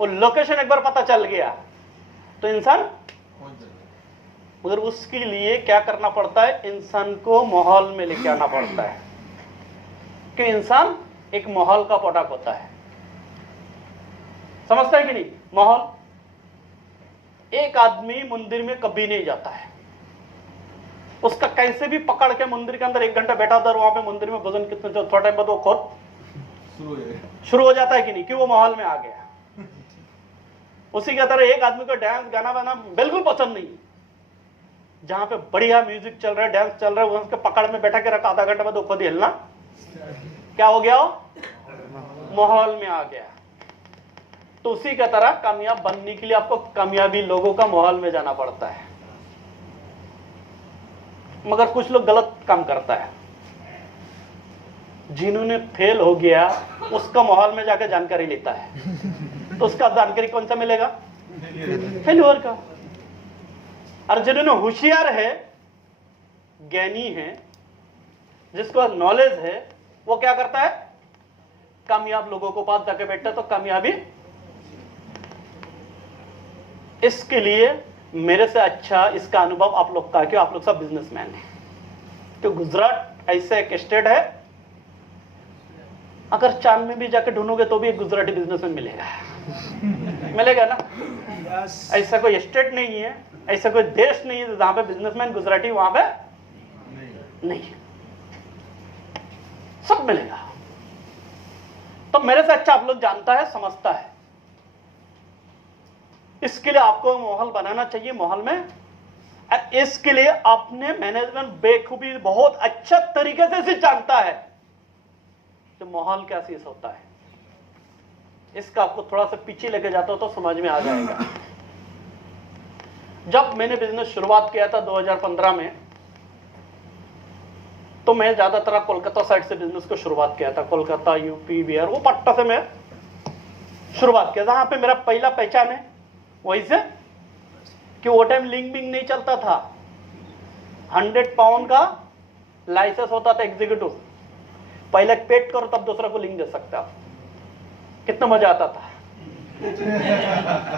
वो लोकेशन एक बार पता चल गया, तो इंसान, मगर उसके लिए क्या करना पड़ता है? इंसान को माहौल में लेके आना पड़ता है, कि इंसान एक माहौल का प्रोडक्ट होता है। समझता है कि नहीं? माहौल। एक आदमी मंदिर में कभी नहीं जाता है, उसका कैसे भी पकड़ के मंदिर के अंदर 1 घंटा बैठा था, वहां पे मंदिर में भजन कितने थोड़ा टाइम बाद वो खुद शुरू हो जाता है कि नहीं? कि वो माहौल में आ गया। उसी की तरह एक आदमी को डांस गाना वाना बिल्कुल पसंद नहीं, जहां पे बढ़िया म्यूजिक चल रहा है, डांस चल रहा है, उसके पकड़ में बैठा के रखा, आधा घंटा बाद वो खुद हिलना क्या हो गया? माहौल में आ गया। तो उसी की तरह कामयाब बनने के लिए आपको कामयाबी लोगों का माहौल में जाना पड़ता है। मगर कुछ लोग गलत काम करता है, जिन्होंने फेल हो गया उसका माहौल में जाकर जानकारी लेता है, तो उसका जानकारी कौन सा मिलेगा? फेल्यूर का। और जिन्होंने होशियार है, ज्ञानी है, जिसको नॉलेज है, वो क्या करता है? कामयाब लोगों को पास जाके बैठता है, तो कामयाबी। इसके लिए मेरे से अच्छा इसका अनुभव आप लोग का, क्यों? आप लोग सब बिजनेसमैन हैं। तो गुजरात ऐसा एक स्टेट है, अगर चांद में भी जाके ढूंढोगे तो भी एक गुजराती बिजनेसमैन मिलेगा। मिलेगा ना? ऐसा कोई स्टेट नहीं है, ऐसा कोई देश नहीं है जहां पे बिजनेसमैन गुजराती वहां पे नहीं, सब मिलेगा। तो मेरे से अच्छा आप लोग जानता है, समझता है। इसके लिए आपको माहौल बनाना चाहिए। माहौल में इसके लिए अपने मैनेजमेंट बेखूबी बहुत अच्छा तरीके से जानता है तो माहौल क्या चीज होता है। इसका आपको थोड़ा सा पीछे लेके जाता हो तो समझ में आ जाएगा। जब मैंने बिजनेस शुरुआत किया था 2015 में, तो मैं ज्यादातर कोलकाता साइड से बिजनेस को शुरुआत किया था। कोलकाता, यूपी, बिहार, वो पट्टा से मैं शुरुआत किया, जहां पे मेरा पहला पहचान है। वहीं से कि वो टाइम लिंक बिंग नहीं चलता था, 100 पाउंड का लाइसेंस होता था एग्जीक्यूटिव। पहले पेड करो तब दूसरा को लिंक दे सकते आप। कितना मजा आता था,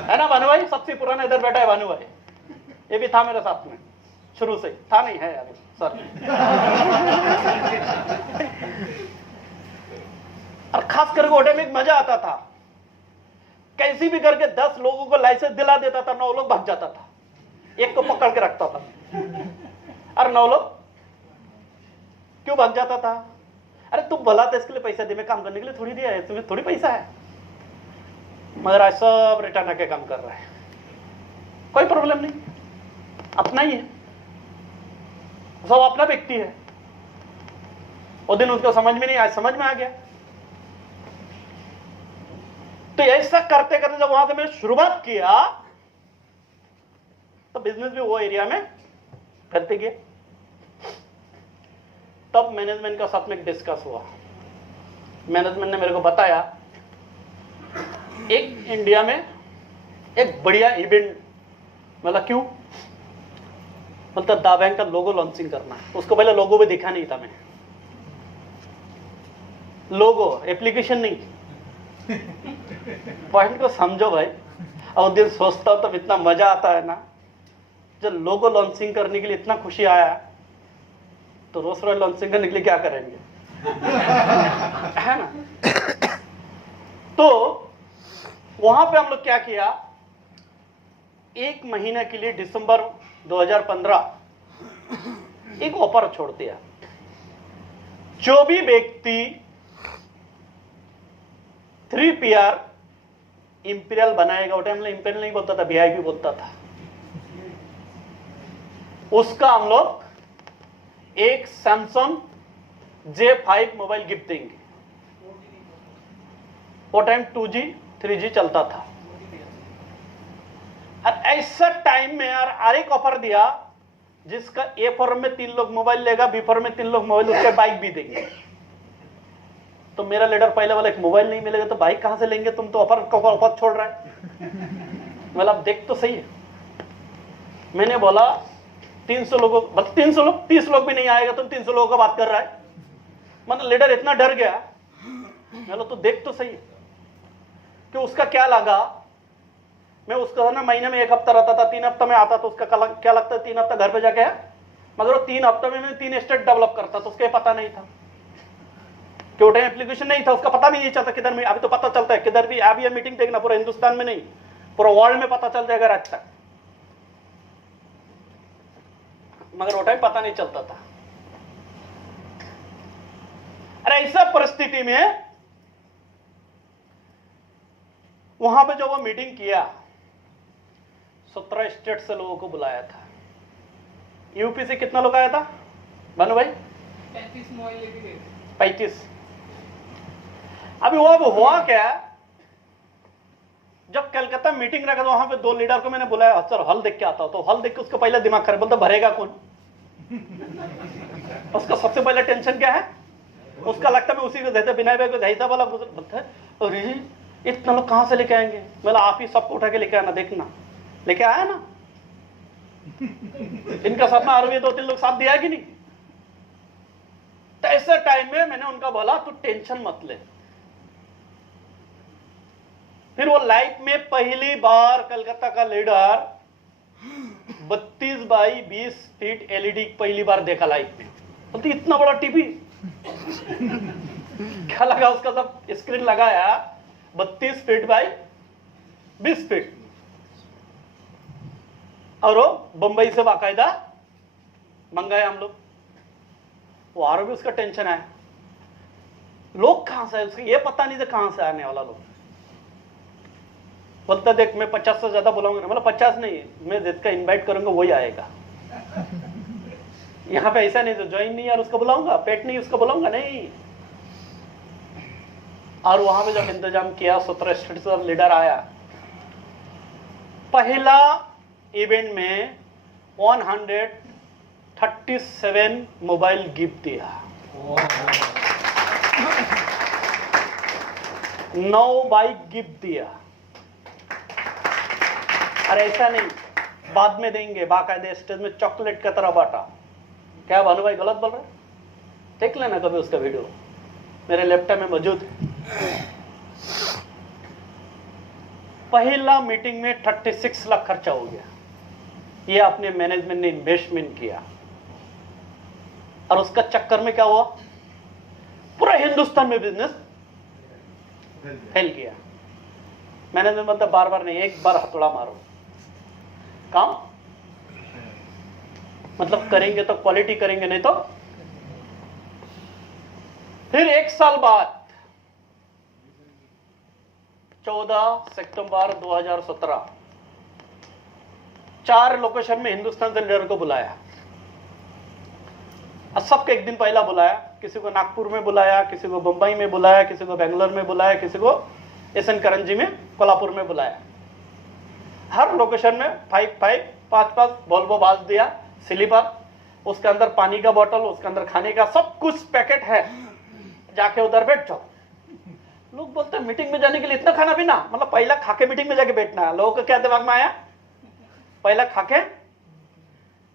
है ना भानु भाई? सबसे पुराना इधर बैठा है भानु भाई, ये भी था मेरे साथ में शुरू से। था नहीं है अभी सर। और खास करके वो टाइम एक मजा आता था, कैसी भी करके 10 लोगों को लाइसेंस दिला देता था, 9 लोग भाग जाता था, एक को पकड़ के रखता था। और 9 लोग क्यों भाग जाता था? अरे तुम भला था, इसके लिए पैसा दे, मैं काम करने के लिए थोड़ी दिया है, तुम्हें थोड़ी पैसा है। मगर आज सब रिटर्न आके काम कर रहा है, कोई प्रॉब्लम नहीं, अपना ही है, सब अपना व्यक्ति है। वो दिन उसको समझ में नहीं, आज समझ में आ गया। तो ऐसा करते करते जब वहां से मैंने शुरुआत किया तो बिजनेस भी वो एरिया में करते गए। तब मैनेजमेंट का साथ में डिस्कस हुआ। मैनेजमेंट ने मेरे को बताया एक इंडिया में एक बढ़िया इवेंट, मतलब क्यों? बोलता दा बैंक का लोगो लॉन्चिंग करना है। उसको पहले लोगो भी देखा नहीं था मैंने, लोगो एप्लीकेशन नहीं। पॉइंट को समझो भाई। और दिन सोचता हूं तब इतना मजा आता है ना, जब लोगो लॉन्चिंग करने के लिए इतना खुशी आया, तो रोल्स रॉयस लॉन्चिंग करने के लिए क्या करेंगे, है ना? तो वहां पे हम लोग क्या किया, 1 महीने के लिए दिसंबर 2015 एक ऑफर छोड़ दिया। जो भी व्यक्ति 3PR इंपीरियल बनाएगा, वो टाइम में इंपीरियल नहीं बोलता था, VIP बोलता था, उसका हम लोग एक सैमसंग J5 मोबाइल गिफ्ट देंगे। वो टाइम 2G 3G चलता था। और ऐसा टाइम में यार एक ऑफर दिया जिसका A फॉर्म में 3 लोग मोबाइल लेगा, B फॉर्म में 3 लोग मोबाइल, उसके बाइक भी देंगे। तो मेरा लीडर पहले वाला एक मोबाइल नहीं मिलेगा तो बाइक कहां से लेंगे, तुम तो ऑफर छोड़ रहा है। मतलब आप देख तो सही है। मैंने बोला 300 लोगों, बस 300 लोग, 30 लोग भी नहीं आएगा, तुम 300 लोगों का बात कर रहा है। मतलब लीडर इतना डर गया। मैं तो देख तो सही कि उसका क्या लगा। मैं उसका ना महीने में 1 हफ्ता रहता था, 3 हफ्ता में आता, तो उसका क्या लगता है 3 हफ्ता घर पे जाके है, मगर वो 3 हफ्ते में 3 स्टेट डेवलप करता, तो उसके पता नहीं था कि वो एप्लीकेशन नहीं था, उसका पता भी नहीं चलता किधर में। अभी तो पता चलता है किधर भी। अभी ये मीटिंग देखना, पूरा हिंदुस्तान में नहीं, पूरा वर्ल्ड में पता चल जाएगा आज तक, मगर वो टाइम पता नहीं चलता था। अरे ऐसा परिस्थिति में वहां पे जो वो मीटिंग किया, 17 स्टेट से लोगों को बुलाया था। यूपी से कितना लोग आया था भानु भाई? 35 मोबाइल लेके गए। 35। अभी हुआ क्या, जब कलकत्ता मीटिंग रखा तो वहां पे 2 लीडर को मैंने बुलाया, सर हल देख के आता हूं। तो हल देख के उसका पहला दिमाग खराब, बोलता भरेगा कौन। उसका सबसे पहला टेंशन क्या है, उसका लगता है मैं उसी को देता, विनय भाई को जैसा वाला बोलता है, अरे इतना लोग कहां से लेके आएंगे। मतलब आप ही सबको उठा के लेके आना, देखना। लेके आया ना, इनका साथ में और भी 2-3 लोग साथ दिया कि नहीं। तो ऐसे टाइम में मैंने उनका बोला तू टेंशन मत ले। फिर वो लाइफ में पहली बार कलकत्ता का लीडर 32 बाई 20 फीट एलईडी पहली बार देखा लाइफ में। बोलती इतना बड़ा टीवी। क्या लगा उसका, सब स्क्रीन लगाया 32 फीट बाई 20 फीट, और वो बंबई से बाकायदा मंगाए हम लोग। वो और भी उसका टेंशन है, लोग कहां से, उसको ये पता नहीं था कहां से आने वाला लोग। बोलता देख मैं 50 से ज्यादा बुलाऊंगा, मतलब 50 नहीं, मैं जिसका इनवाइट करूंगा वही आएगा। यहाँ पे ऐसा नहीं तो ज्वाइन नहीं यार उसको बुलाऊंगा, पेट नहीं उसको बुलाऊंगा, नहीं। और वहां पे जब इंतजाम किया 17 स्टेट से लीडर आया, पहला इवेंट में 137 मोबाइल गिफ्ट दिया, 9 बाइक गिफ्ट दिया। और ऐसा नहीं बाद में देंगे, बाकायदे स्टेज में चॉकलेट का तरह बांटा। क्या भानु भाई गलत बोल रहे? देख लेना कभी उसका वीडियो, मेरे लैपटॉप में मौजूद है। पहला मीटिंग में 36 लाख खर्चा हो गया। ये अपने मैनेजमेंट ने इन्वेस्टमेंट किया, और उसका चक्कर में क्या हुआ, पूरा हिंदुस्तान में बिजनेस फैल गया। मैनेजमेंट मतलब बार बार नहीं, एक बार हथौड़ा मारो काम, मतलब करेंगे तो क्वालिटी करेंगे, नहीं तो। फिर 1 साल बाद 14 सितंबर 2017 4 लोकेशन में हिंदुस्तान से लीडर को बुलाया। और सबको एक दिन पहला बुलाया, किसी को नागपुर में बुलाया, किसी को मुंबई में बुलाया, किसी को बेंगलोर में बुलाया, किसी को एसएन करंजी में, कोल्हापुर में बुलाया। हर लोकेशन में 5-5 वोल्वो बाज दिया, स्लीपर, उसके अंदर पानी का बोतल, उसके अंदर खाने का सब कुछ पैकेट है, जाके उधर बैठ जाओ। लोग बोलते हैं मीटिंग में जाने के लिए इतना खाना पीना, मतलब पहला खाके मीटिंग में जाके बैठना है। लोगों को क्या दिमाग में आया, पहला खाके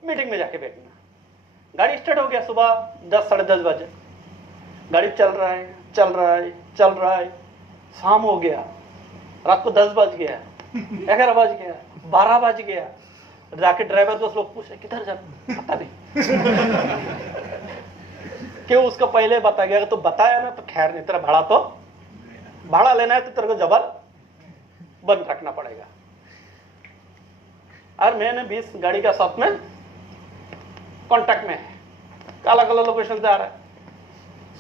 मीटिंग में जाके बैठना। गाड़ी स्टार्ट हो गया सुबह 10 साढ़े 10 बजे, गाड़ी चल रहा है चल रहा है चल रहा है, शाम हो गया, रात को 10 बज गया, 11 बज गया, 12 बज गया। जाके ड्राइवर को लोग पूछे किधर जा, पता नहीं। क्यों, उसको पहले बता गया, तो बताया ना तो खैर नहीं, तेरा भाड़ा लेना है तो तेरे को जबर बंद रखना पड़ेगा। और मैंने 20 गाड़ी का साथ में कांटेक्ट में है, अलग अलग लोकेशन से आ रहा है।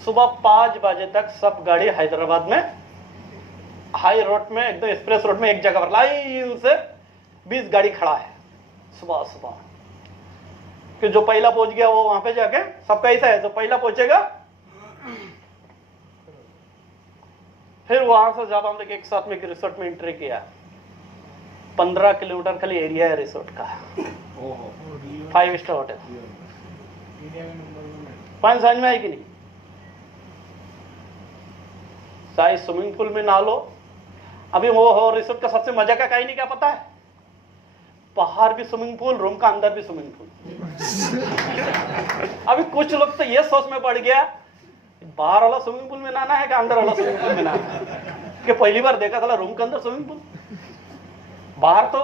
सुबह 5 बजे तक सब गाड़ी हैदराबाद में हाई रोड में, एकदम एक्सप्रेस रोड में एक जगह पर लाइन से 20 गाड़ी खड़ा है सुबह सुबह। कि जो पहला पहुंच गया वो वहां पे जाके, सबका ऐसा है, जो पहला पहुंचेगा। फिर वहां से जब हम लोग एक साथ में रिसोर्ट में एंट्री किया, 15 किलोमीटर खाली एरिया है रिसोर्ट का, 5 स्टार होटल। पांच समझ में आई कि नहीं? चाहे स्विमिंग पूल में नहा लो। अभी वो हो रिसोर्ट का सबसे मजा का कहीं नहीं, क्या पता है, बाहर भी स्विमिंग पूल, रूम का अंदर भी स्विमिंग पूल। अभी कुछ लोग तो ये सोच में पड़ गया, बाहर वाला स्विमिंग पूल में नहाना है कि अंदर वाला स्विमिंग पूल में नहाना है। कि पहली बार देखा था रूम के अंदर स्विमिंग पूल, बाहर तो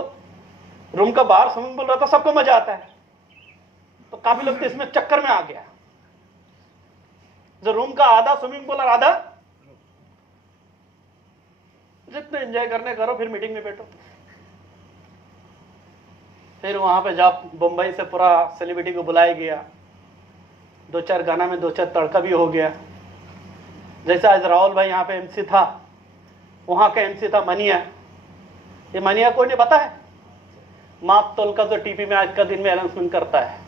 रूम का बाहर स्विमिंग पूल रहता, सबको मजा आता है। तो काफी लोग तो इसमें चक्कर में आ गया, जो रूम का आधा स्विमिंग पूल और आधा, जितने एंजॉय करने करो, फिर मीटिंग में बैठो। फिर वहां पे जब बंबई से पूरा सेलिब्रिटी को बुलाया गया, 2-4 गाना में 2-4 तड़का भी हो गया। जैसे आज राहुल भाई यहाँ पे एमसी था, वहां का एमसी था मनिया। ये मनिया कोई नहीं पता है, माप तोल का जो टीवी में आज का दिन में अनाउंसमेंट करता है।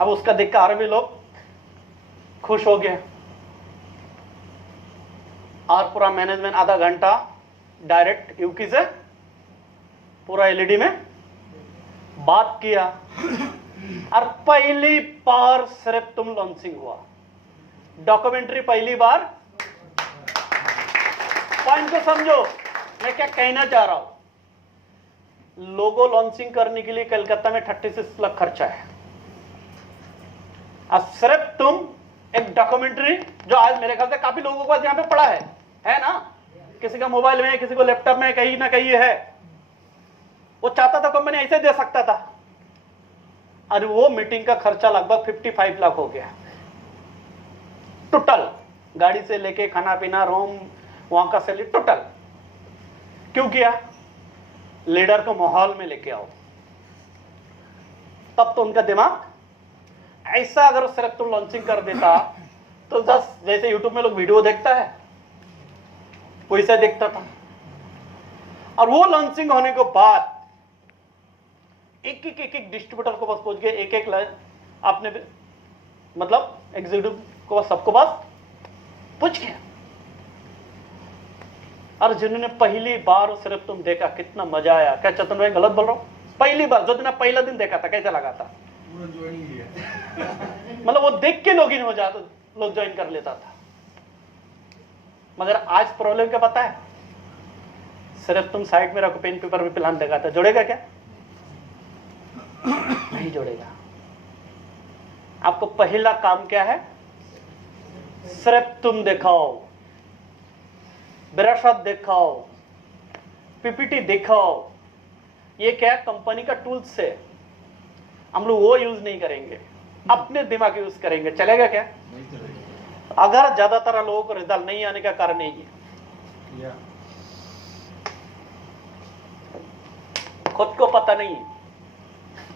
अब उसका देख कर भी लोग खुश हो गए, और पूरा मैनेजमेंट आधा घंटा डायरेक्ट यूकी से पूरा एलईडी में बात किया। और पहली बार सिर्फ तुम लॉन्चिंग हुआ, डॉक्यूमेंट्री पहली बार। पॉइंट को समझो, मैं क्या कहना चाह रहा हूं। लोगो लॉन्चिंग करने के लिए कलकत्ता में 36 लाख खर्चा है, और सिर्फ तुम एक डॉक्यूमेंट्री, जो आज मेरे ख्याल से काफी लोगों के पास यहाँ पे पड़ा है ना, किसी का मोबाइल में, किसी को लैपटॉप में, कहीं ना कहीं है। वो चाहता था कंपनी ऐसे दे सकता था, और वो मीटिंग का खर्चा लगभग 55 लाख हो गया टोटल, गाड़ी से लेके खाना पीना, रूम, वहां का सैलरी टोटल। क्यों किया? लीडर को माहौल में लेके आओ, तब तो उनका दिमाग ऐसा। अगर सिर्फ तुम लॉन्चिंग कर देता तो जैसे यूट्यूब में लोग वीडियो देखता है वैसे देखता था। और वो लॉन्चिंग होने के बाद एक डिस्ट्रीब्यूटर को पास पहुंच गए, एक आपने मतलब एग्जीक्यूटिव को सबको पास पूछ गया। और जिन्होंने पहली बार सिर्फ तुम देखा, कितना मजा आया। क्या चतन भाई गलत बोल रहा हूं? पहली बार जो दिन पहला दिन देखा था, कैसा लगा था? मतलब वो देख के लॉगिन हो जाता, लोग ज्वाइन कर लेता था। मगर आज प्रॉब्लम क्या पता है? सिर्फ तुम साइड में रखो, पेन पेपर भी प्लान देगा था, जोड़ेगा क्या? नहीं जोड़ेगा। आपको पहला काम क्या है? सिर्फ तुम दिखाओ, विरासत दिखाओ, पीपीटी दिखाओ। ये क्या है? कंपनी का टूल्स से हम लोग वो यूज नहीं करेंगे, अपने दिमाग यूज करेंगे। चलेगा क्या? अगर ज्यादातर लोगों को रिजल्ट नहीं आने का कारण यही है, खुद को पता नहीं है,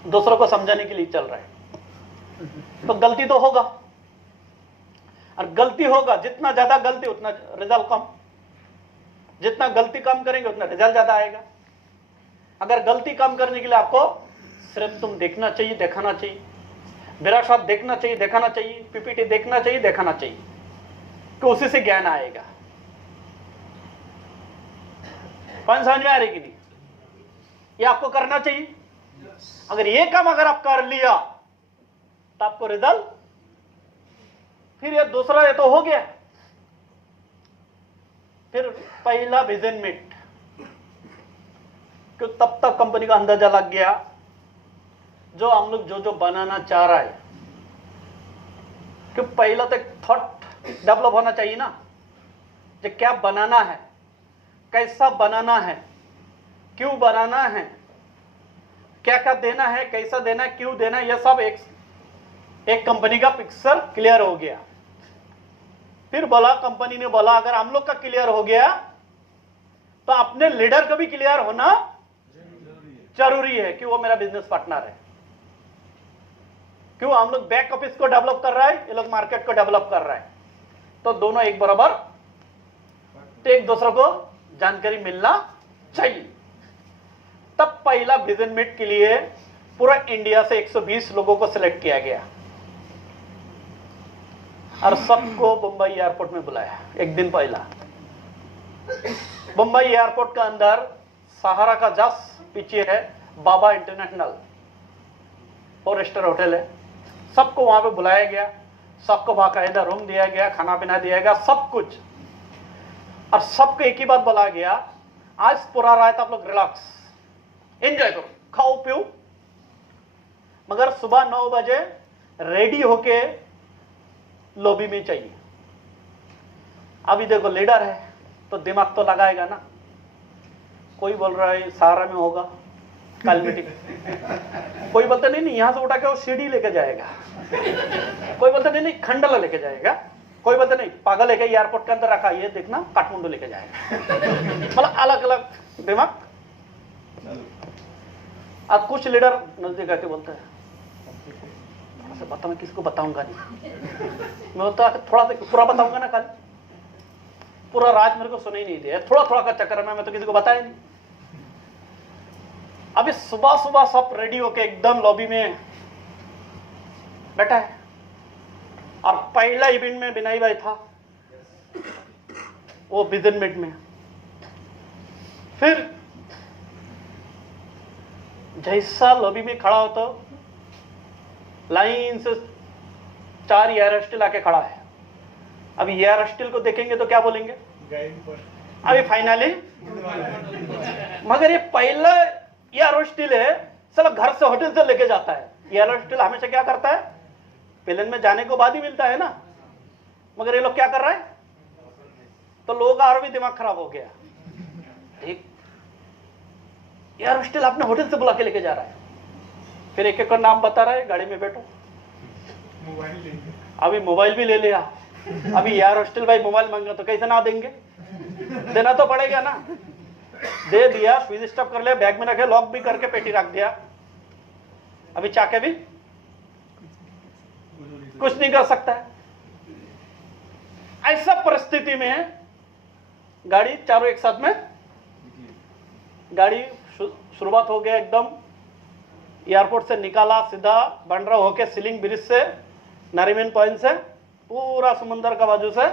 दूसरों को समझाने के लिए चल रहा है। तो गलती तो होगा, और गलती होगा, जितना ज्यादा गलती उतना रिजल्ट कम, जितना गलती कम करेंगे उतना रिजल्ट ज्यादा आएगा। अगर गलती कम करने के लिए आपको सिर्फ तुम देखना चाहिए, दिखाना चाहिए, विरासत देखना चाहिए, दिखाना चाहिए, पीपीटी देखना चाहिए, दिखाना चाहिए, तो उसी से ज्ञान आएगा। कौन समझ में आ रही कि नहीं? ये आपको करना चाहिए। अगर ये काम अगर आप कर लिया तो आपको रिजल्ट, फिर ये दूसरा, ये तो हो गया। फिर पहला विजन मीट, क्यों? तब तक कंपनी का अंदाजा लग गया, जो हम लोग जो बनाना चाह रहा है, कि पहला तो थॉट डेवलप होना चाहिए ना, जो क्या बनाना है, कैसा बनाना है, क्यों बनाना है, क्या क्या देना है, कैसा देना है, क्यों देना है, यह सब एक कंपनी का पिक्चर क्लियर हो गया। फिर बोला, कंपनी ने बोला, अगर हम लोग का क्लियर हो गया तो अपने लीडर को भी क्लियर होना जरूरी है कि वो मेरा बिजनेस पार्टनर है। क्यों? हम लोग बैक ऑफिस को डेवलप कर रहा है, ये लोग मार्केट को डेवलप कर रहा है, तो दोनों एक बराबर, तो एक दूसरे को जानकारी मिलना चाहिए। तब पहला विजन मीट के लिए पूरा इंडिया से 120 लोगों को सिलेक्ट किया गया, और सबको मुंबई एयरपोर्ट में बुलाया एक दिन पहला। मुंबई एयरपोर्ट का अंदर सहारा का जस्ट पीछे है बाबा इंटरनेशनल 4 स्टार होटल है। सबको वहां पे बुलाया गया, सबको बाकायदा रूम दिया गया, खाना पीना दिया गया, सब कुछ। और सबको एक ही बात बोला गया, आज पूरा रात आप लोग रिलैक्स एंजॉय करो, खाओ पियो, मगर सुबह 9 बजे रेडी होके लॉबी में चाहिए। अभी देखो लीडर है तो दिमाग तो लगाएगा ना। कोई बोल रहा है सारा में होगा कल मीटिंग, कोई बोलता नहीं यहां से उठा के वो सीढ़ी लेके जाएगा, कोई बोलता नहीं खंडला लेके जाएगा, कोई बोलता नहीं पागल लेके एयरपोर्ट के अंदर रखा, ये देखना काठमांडू लेके जाएगा। मतलब अलग अलग दिमाग। अब कुछ लीडर नजदीक आके बोलता है थोड़ा सा बता, मैं किसको बताऊंगा नहीं, मैं बोलता थोड़ा सा पूरा बताऊंगा ना, कल पूरा रात मेरे को सुन ही नहीं दिया, थोड़ा थोड़ा का चक्कर में मैं तो किसी को बताया नहीं। अभी सुबह सुबह सब रेडी होके एकदम लॉबी में बैठा है, और पहला इवेंट में बिनाई भाई था, वो बिजन मीट में। फिर जैसा लॉबी में खड़ा हो तो लाइन से 4 एयर स्टील आके खड़ा है। अभी एयर स्टील को देखेंगे तो क्या बोलेंगे, अभी फाइनली, मगर ये पहला एयर स्टील है, साला घर से होटल से लेके जाता है। एयर स्टील हमेशा क्या करता है, प्लेन में जाने के बाद ही मिलता है ना, मगर ये लोग क्या कर रहा है, तो लोगों का और भी दिमाग खराब हो गया। ठीक, एयर स्टील अपने होटल से बुला के लेके जा रहा है, फिर एक एक का नाम बता रहा है, गाड़ी में बैठो, अभी मोबाइल भी ले लिया। अभी एयर हॉस्टल भाई मोबाइल मांगा तो कैसे ना देंगे, देना तो पड़ेगा ना। दे दिया, स्विच स्टॉप कर लिया, बैग में रखे, लॉक भी करके पेटी रख दिया, अभी चाके भी कुछ नहीं कर सकता है। ऐसा परिस्थिति में गाड़ी चारों एक साथ में, गाड़ी शुरुआत हो गया एकदम, एयरपोर्ट से निकाला, सीधा बंड्रा होके सीलिंग ब्रिज से नारीमेन पॉइंट से पूरा समुद्र का बाजू से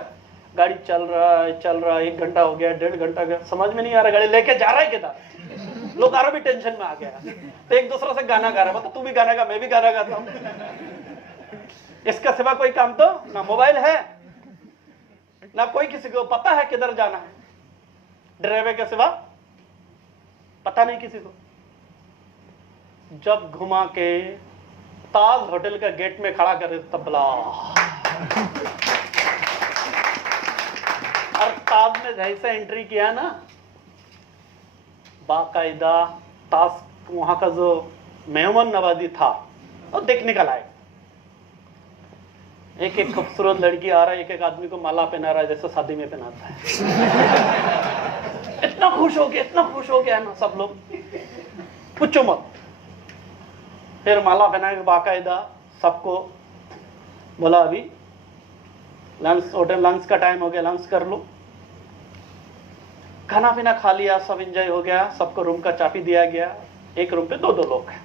गाड़ी चल रहा है 1 घंटा हो गया, 1.5 घंटा गया, समझ में नहीं आ रहा गाड़ी लेके जा रहा है किधर। लोग और भी टेंशन में आ गया, तो एक दूसरे से गाना गा रहा है, तू भी गाना गा, मैं भी गाना गाता हूं। इसका सिवा कोई काम तो ना मोबाइल है, ना कोई किसी को पता है किधर जाना है, ड्राइवर के सिवा पता नहीं किसी को। जब घुमा के ताज होटल का गेट में खड़ा करे तबला, और ताज में जैसे एंट्री किया ना, बाकायदा ताज वहां का जो मेहमान नवाजी था वो देखने का लायक। एक एक खूबसूरत लड़की आ रहा है, एक एक आदमी को माला पहना रहा है जैसे शादी में पहनाता है। इतना खुश हो गया है ना सब लोग, पूछो मत। फिर माला पहना के बाकायदा सबको बोला अभी लंच, होटल लंच का टाइम हो गया, लंच कर लो। खाना पीना खा लिया, सब एंजॉय हो गया, सबको रूम का चाबी दिया गया। एक रूम पे 2-2 लोग हैं।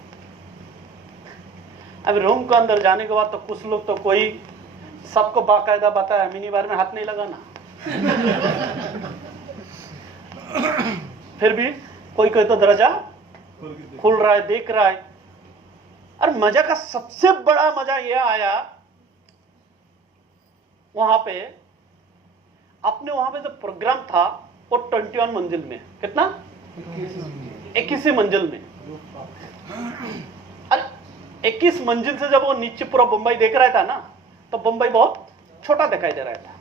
अब रूम के अंदर जाने के बाद तो कुछ लोग तो कोई सबको बाकायदा बताया मिनी बार में हाथ नहीं लगाना। फिर भी कोई कोई तो दरवाजा खुल रहा है, देख रहा है। और मजा का सबसे बड़ा मजा यह आया, वहां पे अपने वहां पे जो प्रोग्राम था वो 21 मंजिल में, कितना 21 मंजिल में। और 21 मंजिल से जब वो नीचे पूरा बंबई देख रहा था ना, तो बंबई बहुत छोटा दिखाई दे रहा था।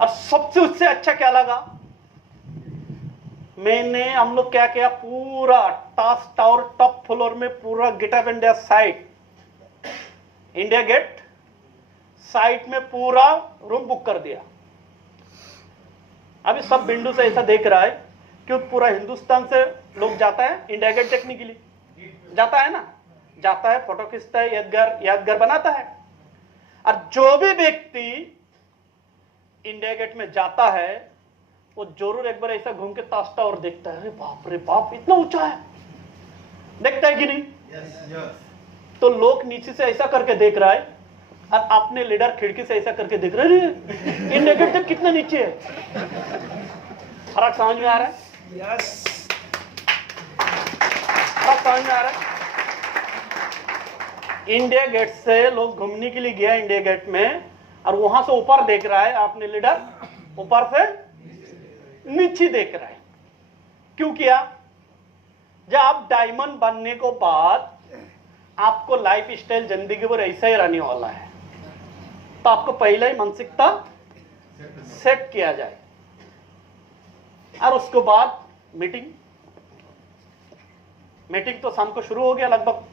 और सबसे उससे अच्छा क्या लगा, हम लोग क्या किया, पूरा टास टावर टॉप फ्लोर में पूरा gate of India site, India gate site में पूरा रूम बुक कर दिया। अभी सब विंडो से ऐसा देख रहा है कि पूरा हिंदुस्तान से लोग जाता है इंडिया गेट देखने के लिए, जाता है ना, जाता है, फोटो खींचता है, यादगार बनाता है। और जो भी व्यक्ति इंडिया गेट में जाता है वो जरूर एक बार ऐसा घूम के ताज टावर देखता है। अरे बाप रे बाप, इतना ऊंचा है, देखता है कि नहीं? तो लोग नीचे से ऐसा करके देख रहा है और अपने लीडर खिड़की से ऐसा करके देख रहे हैं, इंडिया गेट तक कितना नीचे है। फर्क समझ में आ रहा है? फर्क समझ में आ रहा है? इंडिया गेट से लोग घूमने के लिए गया इंडिया गेट में, और वहां से ऊपर देख रहा है अपने लीडर ऊपर से नीचे देख रहा है। क्यों किया? जब आप डायमंड बनने को बाद आपको लाइफ स्टाइल जिंदगी भर ऐसा ही रहने वाला है, तो आपको पहले ही मानसिकता सेट किया जाए और उसके बाद मीटिंग तो शाम को शुरू हो गया लगभग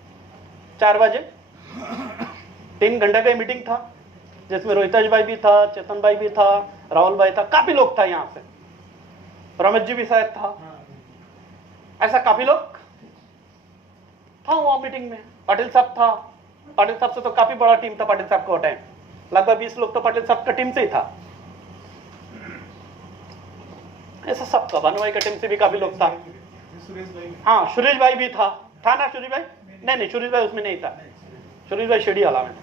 4 बजे। 3 घंटे का मीटिंग था, जिसमें रोहिताज भाई भी था, चेतन भाई भी था, राहुल भाई था, काफी लोग था यहाँ से, रमेश जी भी शायद था, ऐसा काफी लोग था वहां मीटिंग में। पाटिल साहब था, पाटिल साहब से तो काफी बड़ा टीम था पाटिल साहब का टाइम, लगभग 20 लोग तो पाटिल साहब का टीम से ही था। ऐसा सबका बनवाई का टीम से भी काफी लोग था। हाँ, सुरेश भाई भी था ना सुरेश भाई? नहीं, सुरेश भाई उसमें नहीं था, सुरेश भाई शिरडीवाला में।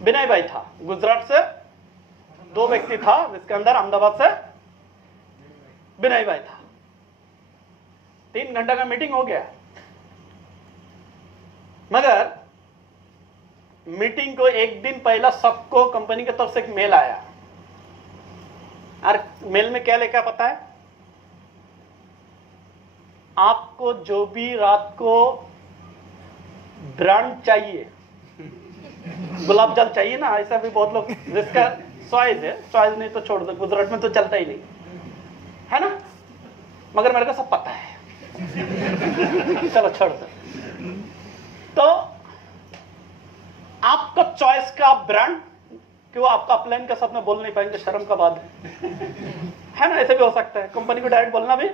विनय भाई था, गुजरात से 2 व्यक्ति था, जिसके अंदर अहमदाबाद से विनय भाई था। 3 घंटा का मीटिंग हो गया, मगर मीटिंग को एक दिन पहला सबको कंपनी की तरफ से एक मेल आया, और मेल में क्या लिखा पता है? आपको जो भी रात को ब्रांड चाहिए, गुलाब जल चाहिए ना, ऐसा भी बहुत लोग जिसका चॉइस है, चॉइस नहीं तो छोड़ दो, गुजरात में तो चलता ही नहीं है ना, मगर मेरे को सब पता है चलो छोड़ दो। तो आपका चॉइस का ब्रांड, क्यों आपका अपलाइन का सब में बोल नहीं पाएंगे, शर्म का बात है ना, ऐसे भी हो सकता है। कंपनी को डायरेक्ट बोलना भी,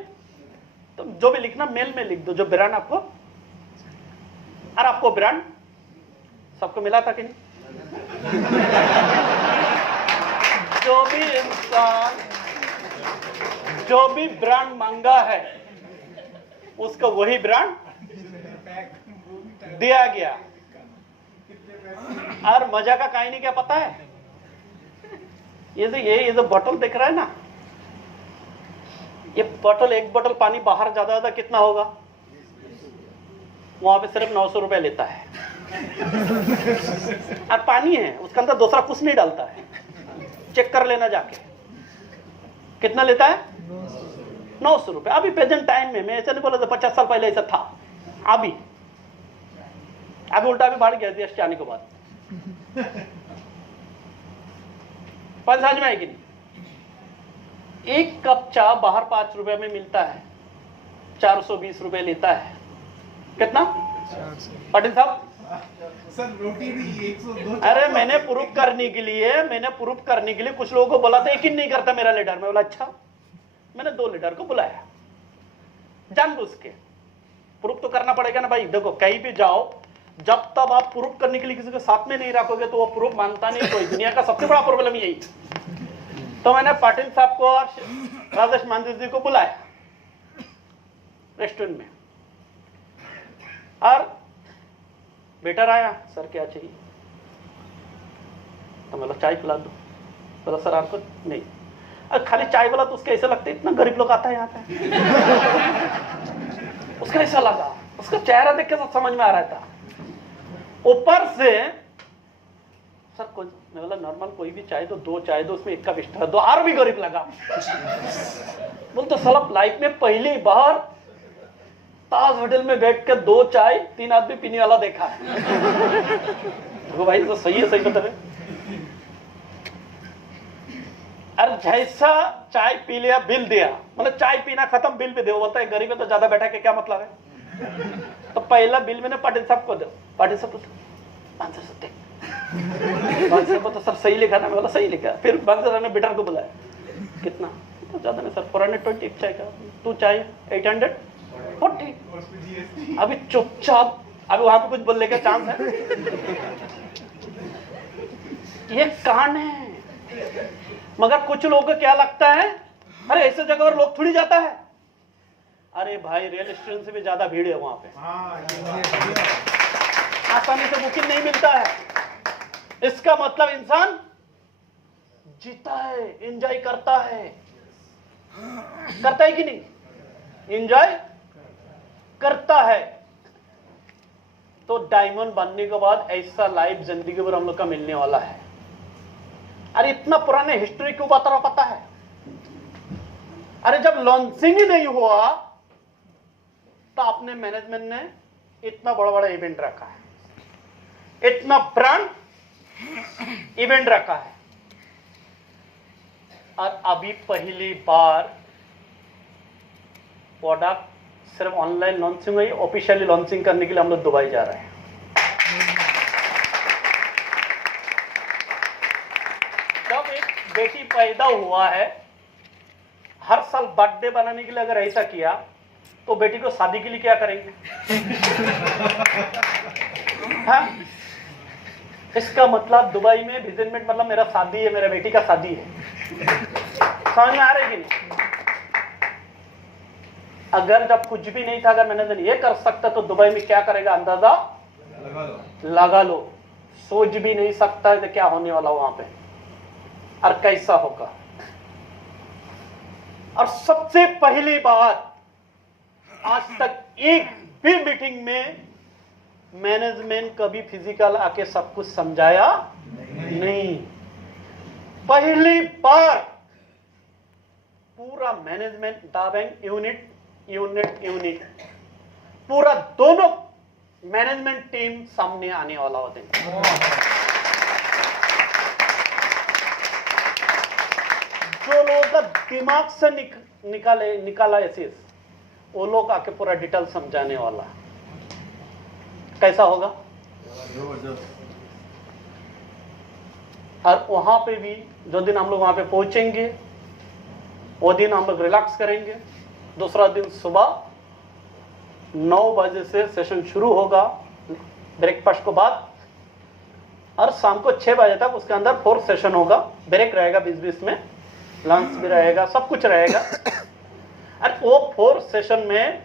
तो जो भी लिखना मेल में लिख दो, जो ब्रांड आपको, और आपको ब्रांड सबको मिला था कि नहीं? जो भी इंसान जो भी ब्रांड मांगा है उसको वही ब्रांड दिया गया। और मजा का कहानी क्या पता है? ये जो बोतल दिख रहा है ना, ये बोतल, एक बोतल पानी बाहर ज्यादा कितना होगा? वहां पे सिर्फ 900 रुपए लेता है। और पानी है, उसके अंदर दूसरा कुछ नहीं डालता है, चेक कर लेना जाके। कितना लेता है? 900 रुपए। अभी प्रेजेंट टाइम में, मैं ऐसा नहीं बोला था 50 साल पहले ऐसा था, अभी उल्टा भी बढ़ गया जीएसटी आने के बाद। पर समझ में है कि नहीं? एक कप चाय बाहर 5 रुपए में मिलता है, 420 रुपए लेता है। कितना पाटिल साहब? सर रोटी भी 102। अरे मैंने प्रूफ करने के लिए कुछ लोगों को बोला था, यकीन नहीं करता मेरा लीडर। मैं बोला अच्छा, मैंने 2 लीडर को बुलाया जानबूझ के। प्रूफ तो करना पड़ेगा ना भाई। देखो कहीं भी जाओ, जब तक आप प्रूफ करने के लिए किसी के साथ में नहीं रखोगे तो वो प्रूफ मानता नहीं कोई। दुनिया का सबसे बड़ा प्रॉब्लम यही। तो मैंने पाटिल साहब को और राजेश मांझी जी को बुलाया रेस्टोरेंट में, और वेटर आया, सर क्या चाहिए? तो मतलब चाय पिला दो। बोला सर आपको नहीं। अरे खाली चाय बोला तो उसके ऐसा लगता है, इतना गरीब लोग आता है यहाँ पे। उसका ऐसा लगा, उसका चेहरा देख के सब समझ में आ रहा था। ऊपर से सर कुछ, मैं बोला नॉर्मल कोई भी चाय दो, 2 चाय दो, उसमें 1 कप एक्स्ट्रा दो। और भी गरीब लगा। बोल तो साला लाइफ में पहली बार ताज होटल में बैठ कर 2 चाय 3 आदमी पीने वाला देखा है। तो भाई तो सही है, सही बता रहे। अरे जैसा चाय पी लिया, बिल दिया, मतलब चाय पीना खत्म, बिल भी दो। बोलता है गरीब है तो ज्यादा बैठा के क्या मतलब है? तो पहला बिल मैंने पाटिल साहब को दो। पाटिल साहब 500 सत्ते। तो सर सही लिखा ना? मैं बोला सही लिखा। फिर बांसर ने बेटर को बुलाया, कितना? तो ज्यादा नहीं सर, 420 चाय का, 2 चाय 840। अभी चुपचाप, अभी वहां पे कुछ बोलने का चांस है? ये कांड है। मगर कुछ लोगों को क्या लगता है, अरे ऐसे जगह और लोग थोड़ी जाता है। अरे भाई रेल स्टेशन से भी ज्यादा भीड़ है वहां पे, आसानी से बुकिंग नहीं मिलता है। इसका मतलब इंसान जीता है, एंजॉय करता है कि नहीं? एंजॉय करता है। तो डायमंड बनने के बाद ऐसा लाइफ जिंदगी भर हम लोग का मिलने वाला है। अरे इतना पुराने हिस्ट्री क्यों बता रहा पता है? अरे जब लॉन्चिंग ही नहीं हुआ तो अपने मैनेजमेंट ने इतना बड़ा बड़ा इवेंट रखा है, इतना ब्रांड इवेंट रखा है, और अभी पहली बार प्रोडक्ट सिर्फ ऑनलाइन लॉन्चिंग हुई, ऑफिशियली लॉन्चिंग करने के लिए हम लोग दुबई जा रहे हैं। जब एक बेटी पैदा हुआ है, हर साल बर्थडे बनाने के लिए अगर ऐसा किया तो बेटी को शादी के लिए क्या करेंगे? हाँ? इसका मतलब दुबई में विजिटमेंट मतलब मेरा शादी है, मेरा बेटी का शादी है। समझ में आ रही कि नहीं? अगर जब कुछ भी नहीं था, अगर मैंने ये कर सकता तो दुबई में क्या करेगा अंदाजा लगा लो। सोच भी नहीं सकता है तो क्या होने वाला वहां पे और कैसा होगा। और सबसे पहली बात, आज तक एक भी मीटिंग में मैनेजमेंट कभी फिजिकल आके सब कुछ समझाया नहीं। पहली बार पूरा मैनेजमेंट दाबैंग यूनिट पूरा दोनों मैनेजमेंट टीम सामने आने वाला होते हैं। जो लोगों का दिमाग से निकाला ऐसे वो लोग आके पूरा डिटेल समझाने वाला। कैसा होगा? और वहां पे भी जो दिन हम लोग वहां पे पहुंचेंगे वो दिन हम लोग रिलैक्स करेंगे। दूसरा दिन सुबह 9 बजे से सेशन शुरू होगा ब्रेकफास्ट के बाद, और शाम को 6 बजे तक उसके अंदर 4 सेशन होगा। ब्रेक रहेगा बीच में, लंच भी रहेगा, सब कुछ रहेगा। और वो 4 सेशन में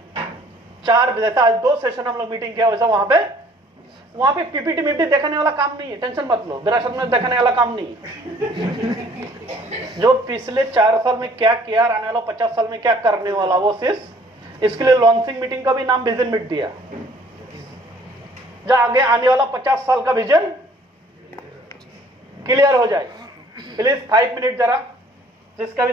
4 बजे से, आज 2 सेशन हम लोग मीटिंग किया, वैसा वहां पे पीपीटी देखने वाला काम नहीं है। टेंशन मत लो, विरासत में देखने वाला काम नहीं है। जो पिछले 4 साल में क्या किया, आने वाला 50 साल में क्या करने वाला, वो सिर्फ इसके लिए लॉन्चिंग मीटिंग का भी नाम विजन मीट दिया। जो आगे आने वाला 50 साल का विजन क्लियर हो जाए। प्लीज 5 मिनट जरा, जिसका भी